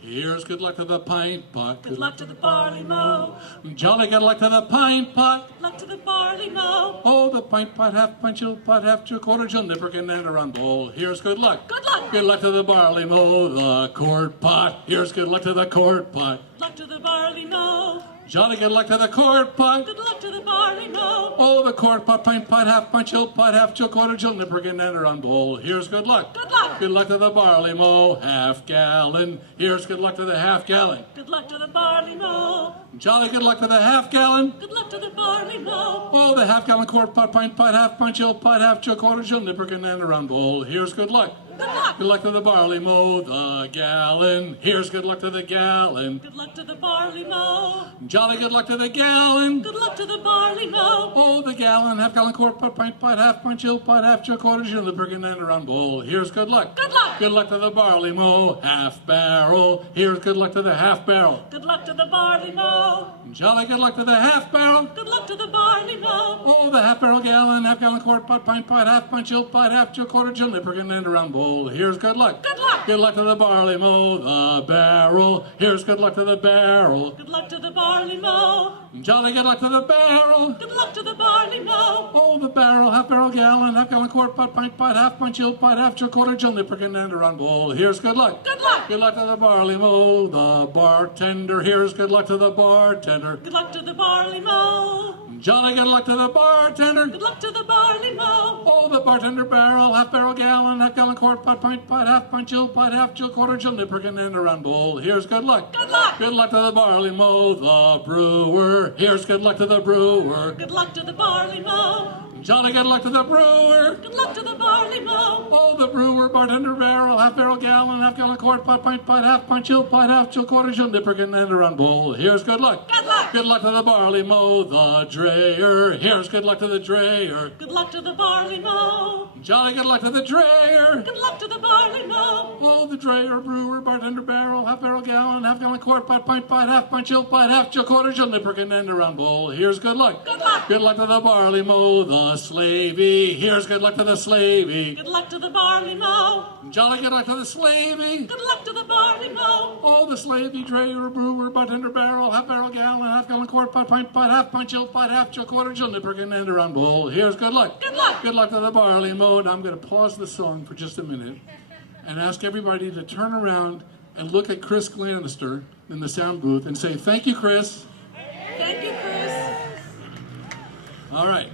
Here's good luck to the pint pot. Good luck to the barley mow. Jolly good luck to the pint pot. Luck to the barley mow. Oh, the pint pot, half pint, jill pot, half jill, quarter jill, nipperkin, and a round bowl. Here's good luck. Good luck. Good luck to the barley mow, the quart pot. Here's good luck to the quart pot. Luck to the barley mow. Jolly good luck to the quart pot. Good luck to the barley mow. Oh, the quart pot, pint pot, half pint, jill pot, half jill, quarter jill, nipperkin, and a round bowl. Here's good luck. Good luck. Good luck to the barley mow, half gallon. Here's good luck to the half gallon. Good luck to the barley mow. Jolly good luck to the half gallon. Good luck to the barley mow. Oh, the half gallon, quart pot, pint pot, half pint, jill pot, half jill, quarter jill, nipperkin, and a round bowl. Here's good luck. Good luck. Good luck to the barley mow, the gallon. Here's good luck to the gallon. Good luck to the barley mow. Jolly good luck to the gallon. Good luck to the barley mow. Oh, the gallon, half gallon, quart pot, pint pot, half pint, jill pot, half jill, quarter jill, nipperkin, and a round bowl. Here's good luck. Good luck. Good luck to the barley mow, half barrel. Here's good luck to the half barrel. Good luck to the barley mow. Jolly good luck to the half barrel. Good luck to the barley mow. Oh, the half barrel, gallon, half gallon, quart pot, pint pot, half pint, jill pot, half jill, quarter jill, nipperkin, and a round bowl. Here's good luck. Good luck. Good luck to the barley mow, the barrel. Here's good luck to the barrel. Good luck to the barley mow. Jolly good luck to the barrel. Good luck to the barley mow. Oh, the barrel, half barrel, gallon, half gallon, quart pot, pint pot, half pint, jill pot, half jill, quarter jill, nipperkin, and a round bowl. Here's good luck. Good luck. Good luck to the barley mow, the bartender. Here's good luck to the bartender. Good luck to the barley mow. Jolly good luck to the bartender. Good luck to the barley mow. Oh, the bartender barrel, half barrel, gallon, half gallon, quart, pot, pint, pot, half pint, jill, pot, half jill, quarter jill, nipperkin, and a round bowl. Here's good luck. Good luck. Good luck to the barley mow, the brewer. Here's good luck to the brewer. Good luck to the barley mow. Jolly good luck to the brewer. Good luck to the barley mow. Oh, the brewer, bartender barrel, half barrel, gallon, half gallon, quart, pot, pint, pot, half pint, jill, pot, half jill, quarter jill, nipperkin, and a round bowl. Here's good luck. Good luck. Good luck to the barley mow, the drayer. Here's good luck to the drayer. Good luck to the barley mow. Jolly good luck to the drayer. Good luck to the barley mow. Oh, the drayer, brewer, bartender barrel, half barrel, gallon, half gallon, quart, pot, pint, pot, half pint, jill, pot, half jill, quarter jill, nipperkin, and a round bowl. Here's good luck. Good luck. Good luck to the barley mow, the slavey. Here's good luck to the slavey. Good luck to the barley mow. Jolly good luck to the slavey. Good luck to the barley mow. Oh, the slavey, drayer, brewer, bartender barrel, half barrel, gallon, half gallon, quart, pot, pint, pot, half pint, jill, pot, half jill, quarter jill, nipperkin, and a round bowl. Here's good luck. Good luck. Good luck to the barley mow. Now I'm going to pause the song for just a minute and ask everybody to turn around and look at Chris Glanister in the sound booth and say, thank you, Chris. Thank you, Chris. All right.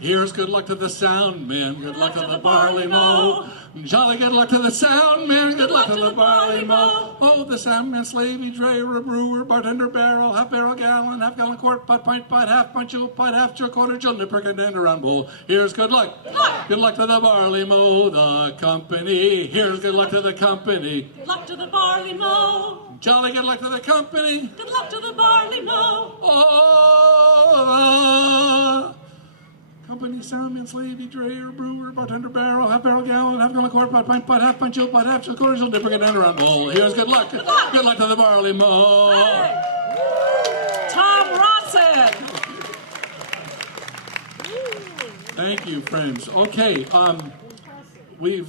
Here's good luck to the sound man. Good luck to the barley mow. Jolly good luck to the sound man. Good luck to the barley mow. Oh, the sound man, slavey, drayer, brewer, bartender barrel, half barrel, gallon, half gallon, quart, pot, pint, pot, half pint, jill, pot, half jill, quarter jill, nipperkin, and a round bowl. Here's good luck. Good luck. Good luck to the barley mow, the company. Here's good luck to the company. Good luck to the barley mow. Jolly good luck to the company. Good luck to the barley mow. Oh, the company, soundman, slavey, drayer, brewer, bartender barrel, half barrel, gallon, half gallon, quart, pot, pint, pot, half pint, jill, pot, half jill, quarter jill, nipperkin, and a round bowl. Here's good luck. Good luck to the barley mow. Hey. Tom Ronson. Thank you, friends. Okay, we've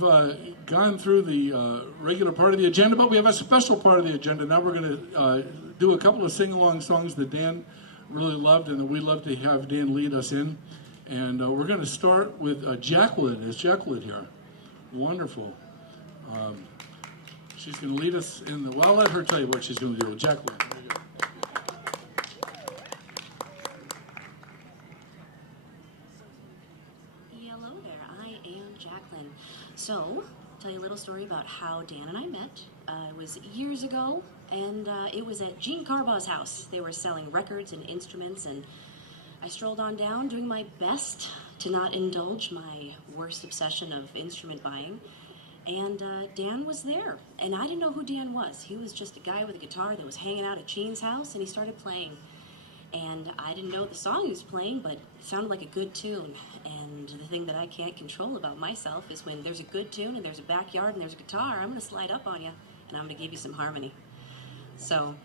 gone through the regular part of the agenda, but we have a special part of the agenda. Now we're going to do a couple of sing-along songs that Dan really loved and that we love to have Dan lead us in. And we're going to start with Jacqueline. Is Jacqueline here? Wonderful. She's going to lead us in the... Well, I'll let her tell you what she's going to do. Jacqueline. Hello there, I am Jacqueline. So, tell you a little story about how Dan and I met. It was years ago, and it was at Gene Carbaugh's house. They were selling records and instruments, and I strolled on down doing my best to not indulge my worst obsession of instrument buying. And Dan was there, and I didn't know who Dan was. He was just a guy with a guitar that was hanging out at Gene's house, and he started playing. And I didn't know the song he was playing, but it sounded like a good tune. And the thing that I can't control about myself is when there's a good tune and there's a backyard and there's a guitar, I'm going to slide up on you, and I'm going to give you some harmony. So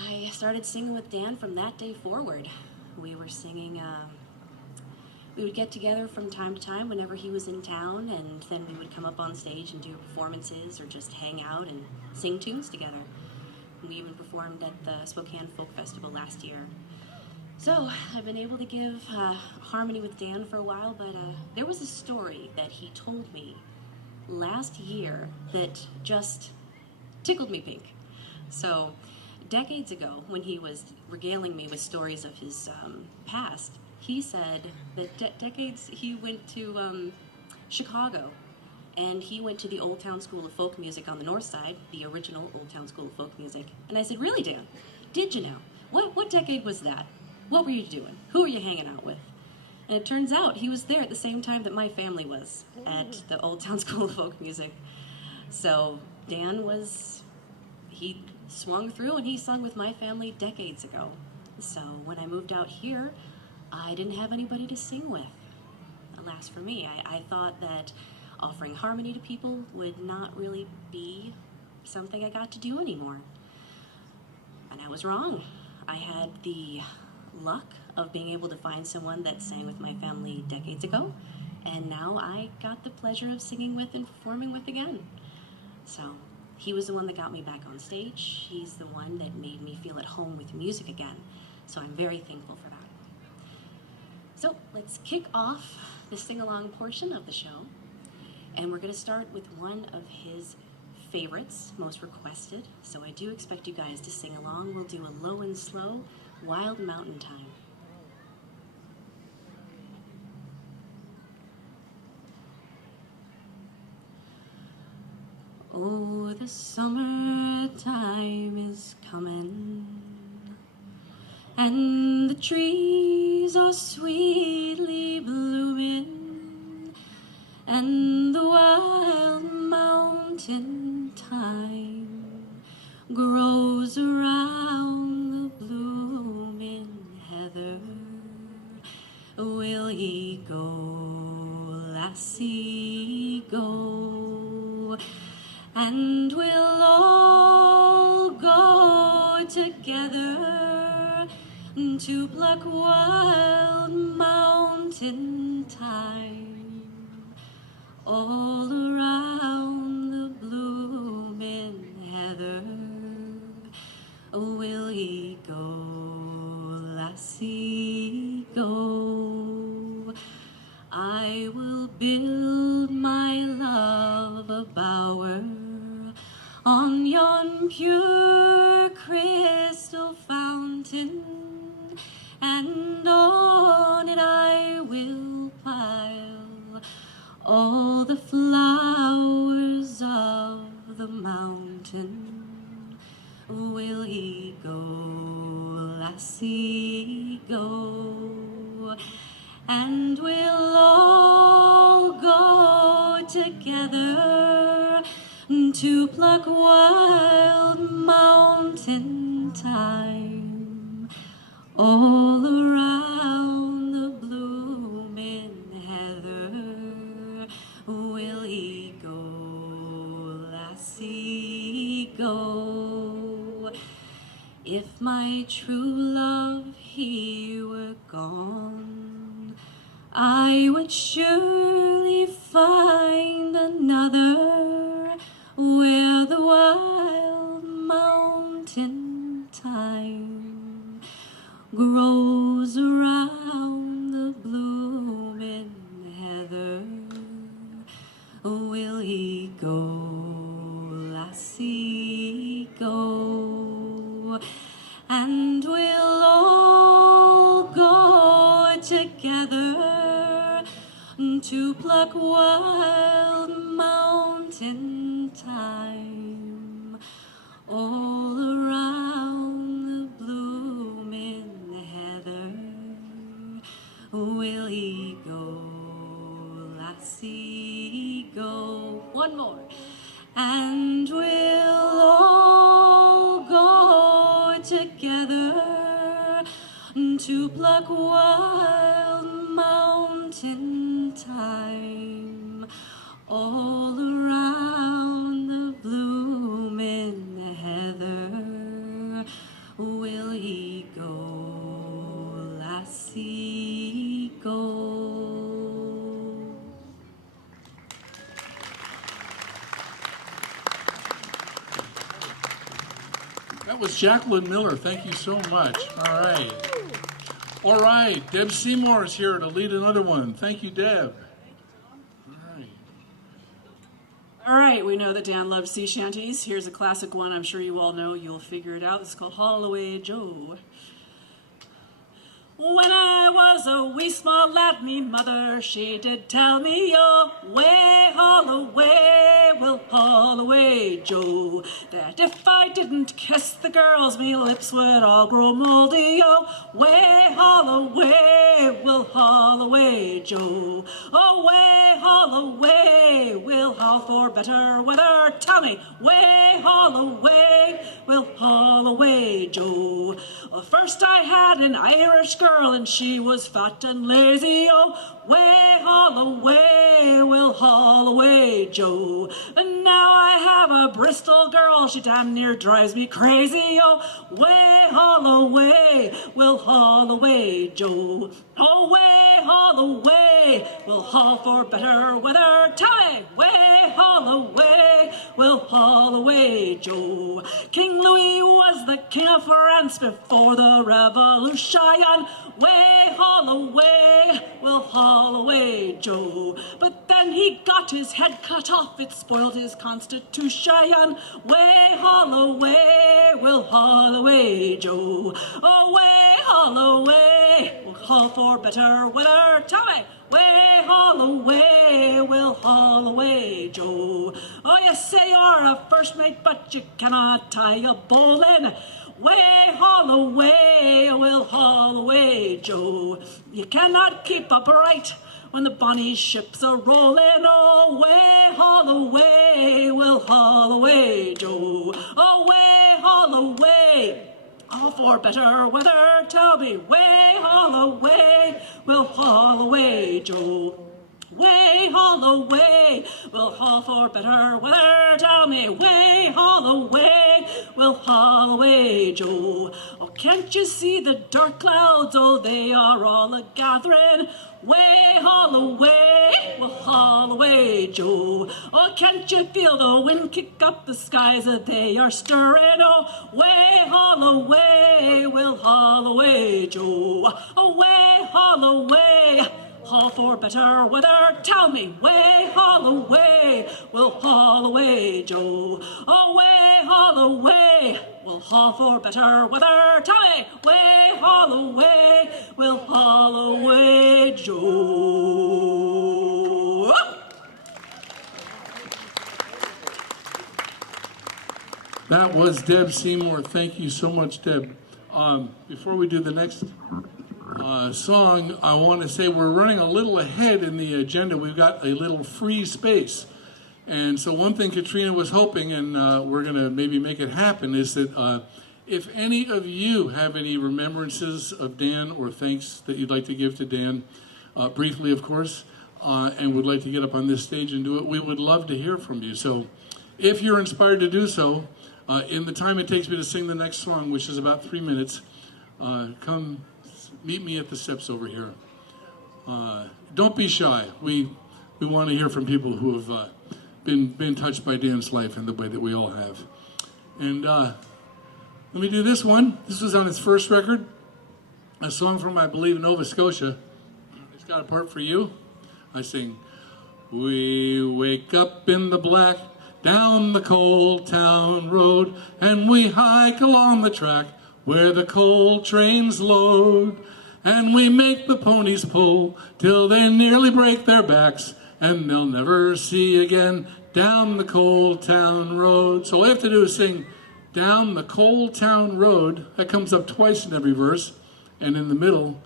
I started singing with Dan from that day forward. We were singing, we would get together from time to time whenever he was in town, and then we would come up on stage and do performances or just hang out and sing tunes together. We even performed at the Spokane Folk Festival last year. So I've been able to give harmony with Dan for a while, but there was a story that he told me last year that just tickled me pink. So decades ago, when he was regaling me with stories of his past, he said that decades he went to Chicago, and he went to the Old Town School of Folk Music on the north side, the original Old Town School of Folk Music. And I said, really, Dan? Did you know? What decade was that? What were you doing? Who were you hanging out with? And it turns out he was there at the same time that my family was at the Old Town School of Folk Music. So Dan he swung through and he sung with my family decades ago. So when I moved out here, I didn't have anybody to sing with. Alas for me, I thought that offering harmony to people would not really be something I got to do anymore. And I was wrong. I had the luck of being able to find someone that sang with my family decades ago, and now I got the pleasure of singing with and performing with again. So he was the one that got me back on stage. He's the one that made me feel at home with music again. So I'm very thankful for that. So let's kick off the sing-along portion of the show. And we're going to start with one of his favorites, most requested. So I do expect you guys to sing along. We'll do a low and slow, Wild Mountain Time. Oh, the summertime is coming, and the trees are sweetly blooming, and the wild mountain thyme grows around the blooming heather. Will ye go, lassie, go? And we'll all go together to pluck wild mountain thyme all around the blooming heather. Will ye go, lassie, go? I will build my love a bower on yon pure crystal fountain, and on it I will pile all the flowers of the mountain. Will ye go, lassie, go? And we'll all go together to pluck wild mountain thyme all around the blooming heather. Will ye go, lassie, go? If my true love he were gone, I would surely find another where the wild mountain thyme grows around the blooming heather. Will he go, lassie, go? And we'll all go together to pluck wild mountain thyme all around the blooming heather. Will he go, lassie, go? One more. And we'll all go together to pluck wild mountain thyme all around the blooming heather. Will he go, lassie, go? That was Jacqueline Miller. Thank you so much. All right. All right. Deb Seymour is here to lead another one. Thank you, Deb. All right. All right, we know that Dan loves sea shanties. Here's a classic one I'm sure you all know. You'll figure it out. It's called Holloway Joe. When I was a wee small lad, me mother, she did tell me, oh, way Holloway, well, Holloway Joe, that if I didn't kiss the girls, me lips would all grow moldy, oh, way Holloway, well, Holloway Joe, oh, way Holloway, we'll haul for better weather, tell me, way Holloway, well, Holloway Joe. Well, first I had an Irish girl and she was fat and lazy, oh, way Holloway, well, Holloway Joe. And now I have a Bristol girl, she damn near drives me crazy, oh, way Holloway, well, Holloway Joe. Oh, way Holloway, we'll haul for better weather, tell me, way Holloway, well, Holloway Joe. King Louis was the king of France before the revolution, way Holloway, well, Holloway Joe. But then he got his head cut off, it spoiled his constitution, way Holloway, well, Holloway Joe. Oh, way Holloway, we'll haul for better weather, tell me, way haul away, we'll haul away, Joe. Oh, you say you're a first mate, but you cannot tie a bowline. Way, haul away, we'll haul away, Joe. You cannot keep upright when the bonny ships are rolling. Oh, way, haul away, we'll haul away, Joe. Oh, way, haul away. All for better weather, tell me, way, haul away, we'll haul away, Joe. Way, haul away, we'll haul for better weather, tell me, way, haul away, we'll haul away, Joe. Oh, can't you see the dark clouds, oh, they are all a-gathering, way, haul away, we'll haul away, Joe. Oh, can't you feel the wind kick up the skies, they are stirring, oh, way, haul away, we'll haul away, Joe. Oh, way, haul away, haul for better weather, tell me, way, haul away, we'll haul away, Joe. Oh, way, haul away, we'll haul for better weather, tell me, way, haul away, we'll haul away, Joe. That was Deb Seymour. Thank you so much, Deb. Before we do the next song, I want to say we're running a little ahead in the agenda. We've got a little free space. And so one thing Katrina was hoping, and we're going to maybe make it happen, is that if any of you have any remembrances of Dan or thanks that you'd like to give to Dan, briefly, of course, and would like to get up on this stage and do it, we would love to hear from you. So if you're inspired to do so, in the time it takes me to sing the next song, which is about 3 minutes, come meet me at the steps over here. Don't be shy. We want to hear from people who have been touched by Dan's life in the way that we all have. And let me do this one. This was on his first record, a song from, I believe, Nova Scotia. It's got a part for you. I sing, we wake up in the black, down the coal town road, and we hike along the track where the coal trains load. And we make the ponies pull till they nearly break their backs, and they'll never see again down the coal town road. So all you have to do is sing down the coal town road. That comes up twice in every verse. And in the middle,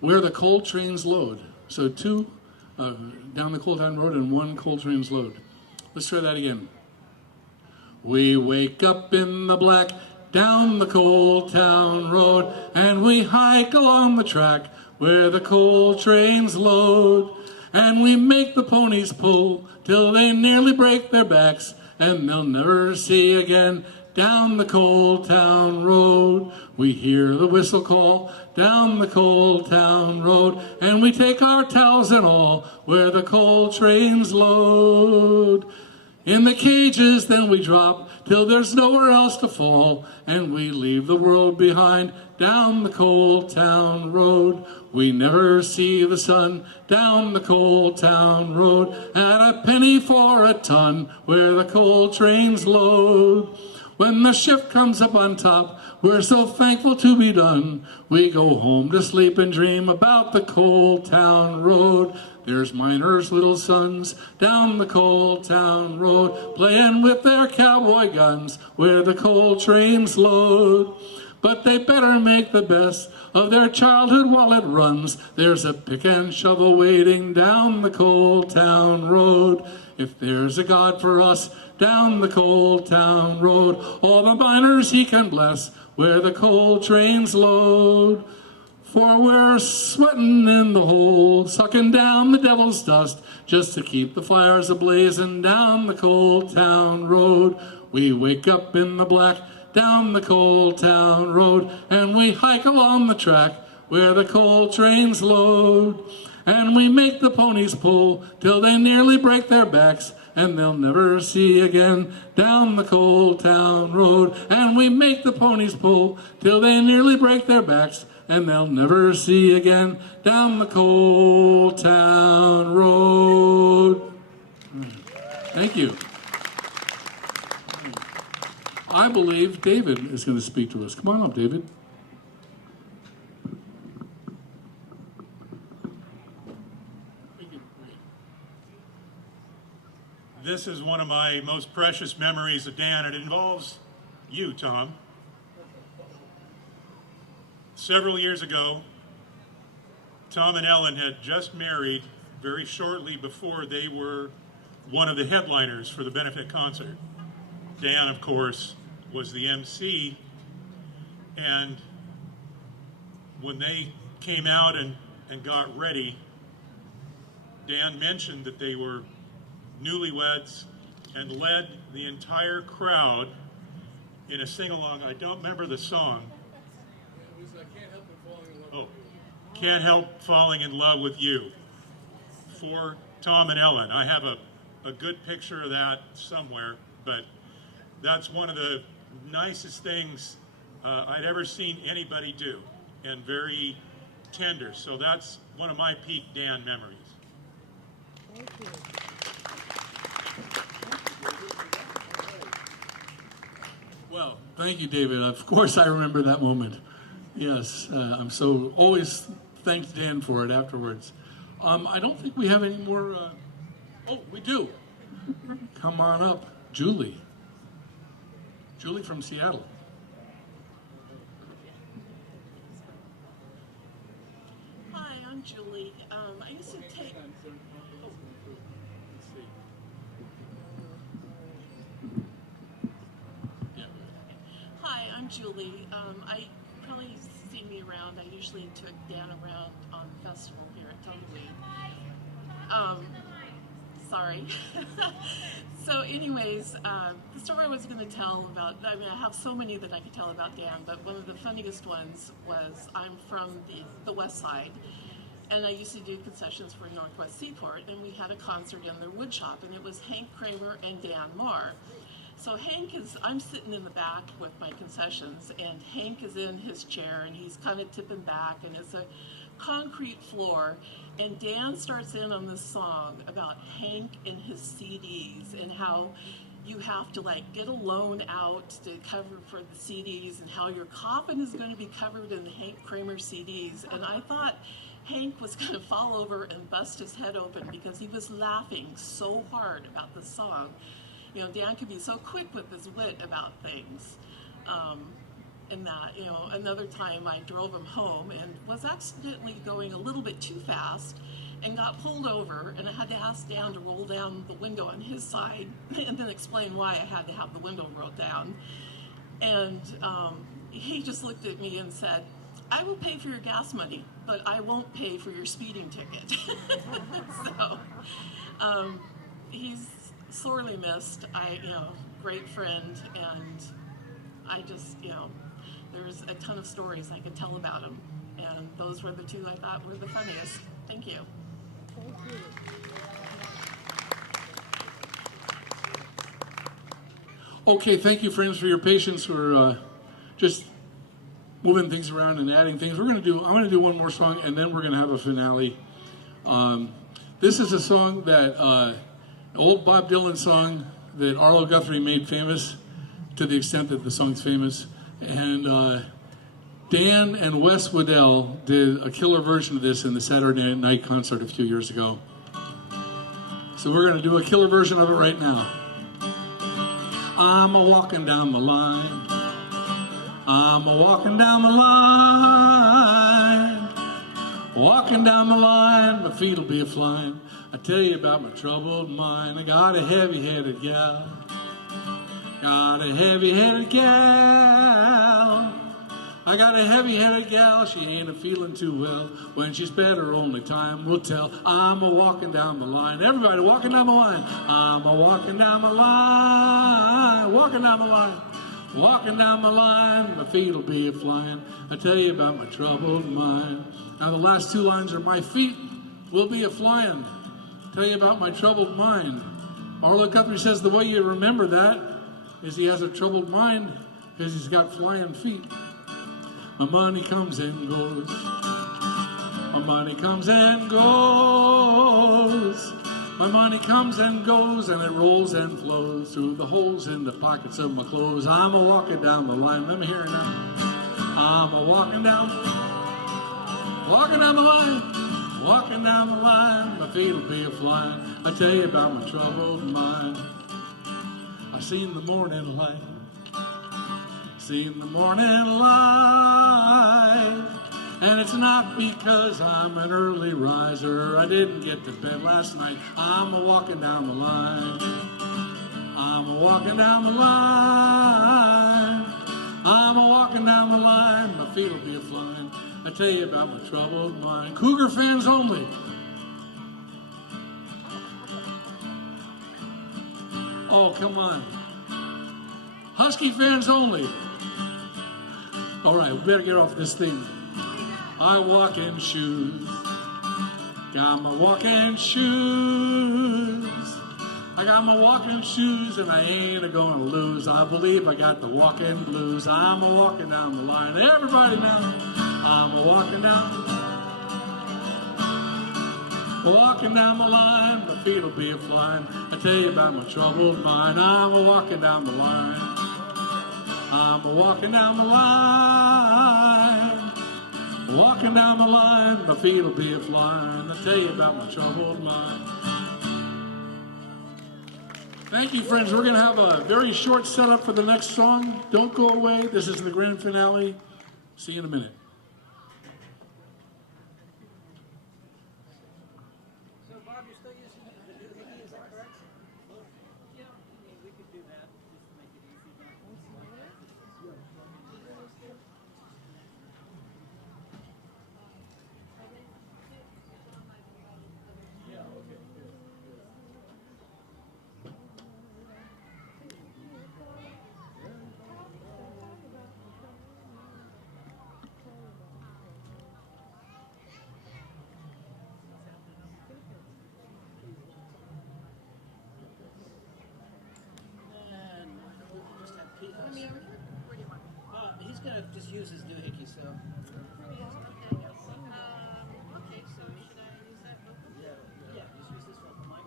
where the coal trains load. So two down the coal town road and one coal trains load. Let's try that again. We wake up in the black, down the coal town road, and we hike along the track where the coal trains load. And we make the ponies pull till they nearly break their backs, and they'll never see again down the coal town road. We hear the whistle call down the coal town road, and we take our towels and all where the coal trains load. In the cages then we drop till there's nowhere else to fall, and we leave the world behind down the coal town road. We never see the sun down the coal town road, at a penny for a ton where the coal trains load. When the shift comes up on top, we're so thankful to be done. We go home to sleep and dream about the coal town road. There's miners' little sons down the coal town road, playing with their cowboy guns where the coal trains load. But they better make the best of their childhood while it runs. There's a pick and shovel waiting down the coal town road. If there's a God for us down the coal town road, all the miners he can bless where the coal trains load. For we're sweating in the hole, sucking down the devil's dust, just to keep the fires a-blazing down the coal town road. We wake up in the black, down the coal town road, and we hike along the track where the coal trains load. And we make the ponies pull till they nearly break their backs, and they'll never see again down the coal town road. And we make the ponies pull till they nearly break their backs, and they'll never see again down the coal town road. Thank you. I believe David is going to speak to us. Come on up, David. this is one of my most precious memories of Dan. It involves you, Tom. Several years ago, Tom and Ellen had just married very shortly before they were one of the headliners for the benefit concert. Dan, of course, was the MC, and when they came out and got ready, Dan mentioned that they were newlyweds and led the entire crowd in a sing-along. I don't remember the song. It was Can't Help But Falling in Love Oh, with You. Can't Help Falling in Love with You, for Tom and Ellen. I have a good picture of that somewhere, but that's one of the nicest things I'd ever seen anybody do, and very tender. So that's one of my peak Dan memories. Thank you. Well, thank you, David. Of course, I remember that moment. Yes, I'm so always thanked Dan for it afterwards. I don't think we have any more. Oh, we do. Come on up, Julie. Julie from Seattle. Hi, I'm Julie. I used to take. Hi, I'm Julie. I probably see me around. I usually took Dan around on the festival here at Tumbleweed. Sorry. So anyways, the story I was going to tell about, I mean, I have so many that I could tell about Dan, but one of the funniest ones was I'm from the West Side, and I used to do concessions for Northwest Seaport, and we had a concert in their wood shop, and it was Hank Kramer and Dan Maher. So I'm sitting in the back with my concessions, and Hank is in his chair, and he's kind of tipping back, and it's a concrete floor, and Dan starts in on this song about Hank and his CDs, and how you have to like get a loan out to cover for the CDs, and how your coffin is going to be covered in the Hank Kramer CDs. And I thought Hank was going to fall over and bust his head open because he was laughing so hard about the song. You know, Dan could be so quick with his wit about things. And that, you know, another time I drove him home and was accidentally going a little bit too fast and got pulled over, and I had to ask Dan to roll down the window on his side and then explain why I had to have the window rolled down. And he just looked at me and said, "I will pay for your gas money, but I won't pay for your speeding ticket." So he's sorely missed. Great friend, and I just, there's a ton of stories I could tell about him, and those were the two I thought were the funniest. Thank you. Thank you. Okay, thank you, friends, for your patience. We're just moving things around and adding things. I'm going to do one more song, and then we're going to have a finale. This is a song that, an old Bob Dylan song that Arlo Guthrie made famous, to the extent that the song's famous. And Dan and Wes Waddell did a killer version of this in the Saturday night concert a few years ago. So we're going to do a killer version of it right now. I'm a-walking down the line. I'm a-walking down the line. Walking down the line, my feet'll be a-flying. I tell you about my troubled mind. I got a heavy-headed gal. Got a heavy-headed gal. I got a heavy-headed gal. She ain't a-feeling too well. When she's better, only time will tell. I'm a-walking down the line. Everybody walking down the line. I'm a-walking down the line. Walking down the line. Walking down the line, my feet'll be a-flying. I tell you about my troubled mind. Now the last two lines are my feet will be a-flying. Tell you about my troubled mind. Arlo Guthrie says the way you remember that is he has a troubled mind because he's got flying feet. My money comes and goes. My money comes and goes. My money comes and goes, and it rolls and flows through the holes in the pockets of my clothes. I'm a-walking down the line. Let me hear it now. I'm a-walking down the line. walking down the line, my feet will be a-flying. I tell you about my troubled mind. I seen the morning light, seen the morning light. And it's not because I'm an early riser. I didn't get to bed last night. I'm a-walking down the line. I'm a-walking down the line. I'm a-walking down the line. My feet will be a-flying. I tell you about my troubled mind. Cougar fans only. Oh, come on. Husky fans only. All right, we better get off this thing. I walk in shoes. Got my walking shoes. I got my walking shoes and I ain't a-going to lose. I believe I got the walking blues. I'm a-walking down the line. Everybody now. I'm a-walking down the line. Walking down the line. My feet will be a-flying. I tell you about my troubled mind. I'm a-walking down the line. I'm a-walking down the line. Walking down the line, my feet will be a-flying. I'll tell you about my troubled mind. Thank you, friends. We're going to have a very short setup for the next song. Don't go away. This is the grand finale. See you in a minute. So, Bob, you're still using the DVD, is that correct? Yeah, we could do that just to make it easy. He's going to just use his doohickey, so. Okay, so should I use that vocal? Yeah, just use this vocal mic.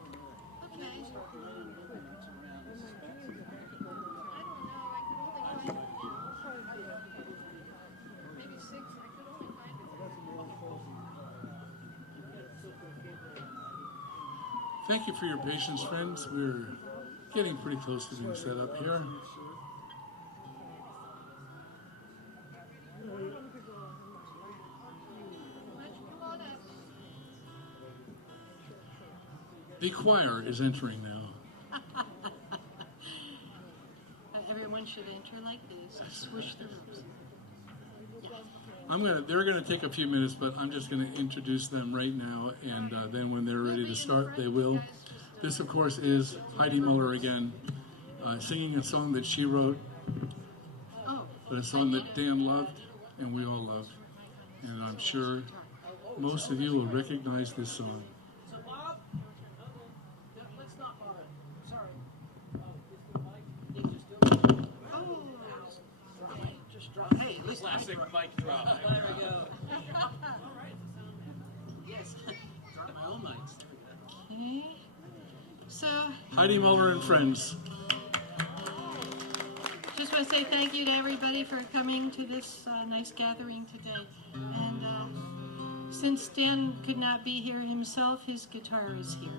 Okay. Start playing and then it's around this back. I don't know, I could only find maybe 6, I could only find it. Thank you for your patience, friends. We're getting pretty close to being set up here. The choir is entering now. Everyone should enter like this. Swoosh the ropes. They're gonna take a few minutes, but I'm just gonna introduce them right now, and then when they're ready to start, they will. This, of course, is Heidi Muller again, singing a song that she wrote, but a song that Dan loved and we all loved, and I'm sure most of you will recognize this song. So, Bob, let's not borrow it. Sorry. Just drop it. Hey, at least classic mic drop. There we go. All right. Yes. Drop my own mics. Okay. So, Heidi Muller and friends. just want to say thank you to everybody for coming to this nice gathering today. And since Dan could not be here himself, his guitar is here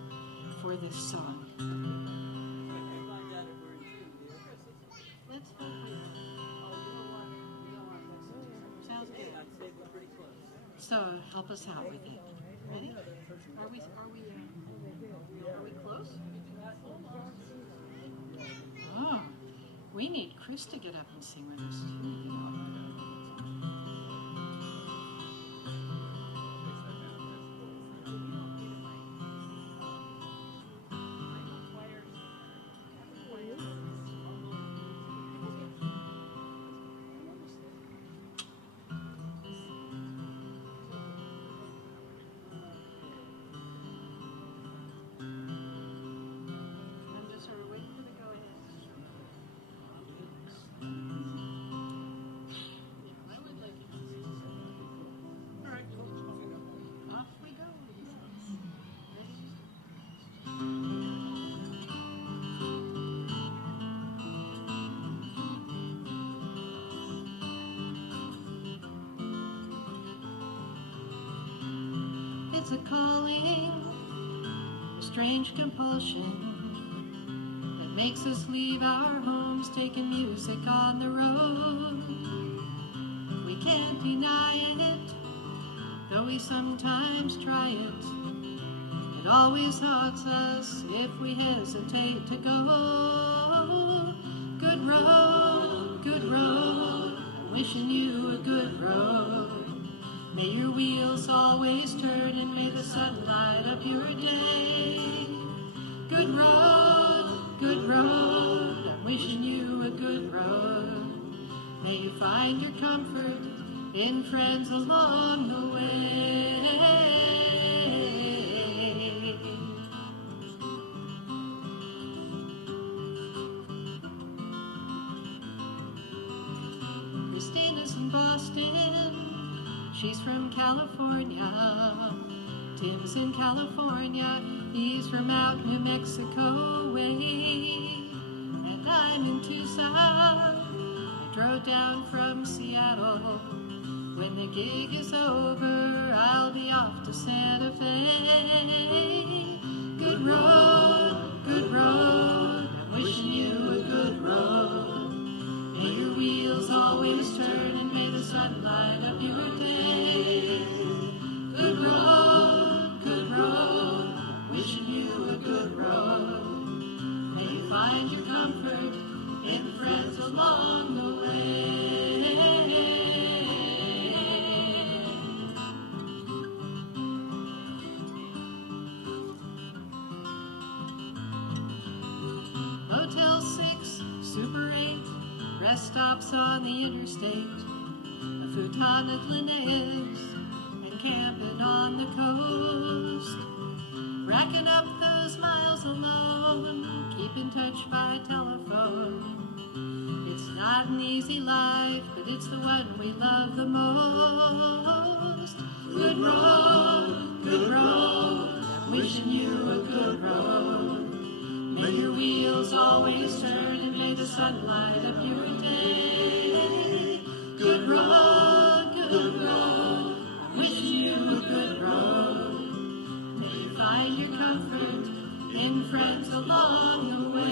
for this song. Let's hope we sounds good. So help us out with it. Ready? Are we close? Oh, we need Chris to get up and sing with us too. I'm just sort of waiting for the go ahead. it's a calling, a strange compulsion that makes us leave our homes, taking music on the road. We can't deny it, though we sometimes try it. It always haunts us if we hesitate to go. Good road, wishing you a good road. May your wheels always turn and may the sun light up your day. Good road, I'm wishing you a good road. May you find your comfort in friends along the way. Christina's in Boston, she's from California. Tim's in California, he's from out New Mexico way. And I'm in Tucson, I drove down from Seattle. When the gig is over, I'll be off to Santa Fe. Good road, I'm wishing you a good road. May your wheels always turn and may the sun light up your day. Good road, wishing you a good road. May you find your comfort in friends along the way. Motel 6, Super 8, rest stops on the interstate, a futon at Linnaeus, and camping on the coast. Racking up those miles alone, keep in touch by telephone. It's not an easy life, but it's the one we love the most. Good road, I'm wishing you a good road. May your wheels always turn and may the sun light up your day. Good road, I'm wishing you a good road. May you find your comfort in friends along the way.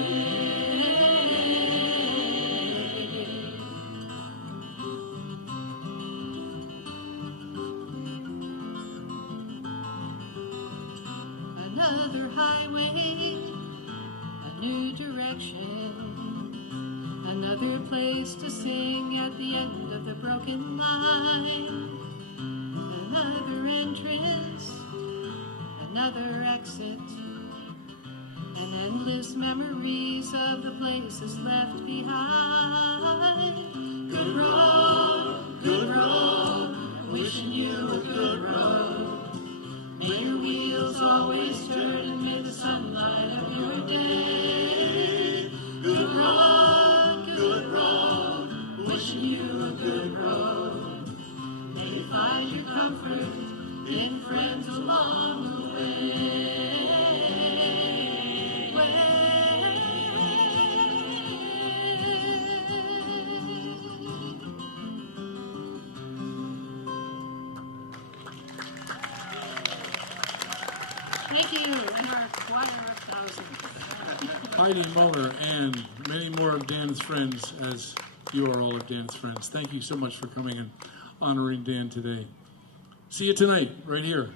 Another highway, a new direction, another place to sing at the end of the broken line. Another entrance, another exit, and endless memories of the places left behind. Good road, I'm wishing you a good road. May your wheels always turn and may the sun light up your day. Good road, wishing you a good road. May you find your comfort in friends along the way. Thank you, and our choir of thousands. Heidi Moner and many more of Dan's friends, as you are all of Dan's friends. Thank you so much for coming and honoring Dan today. See you tonight, right here.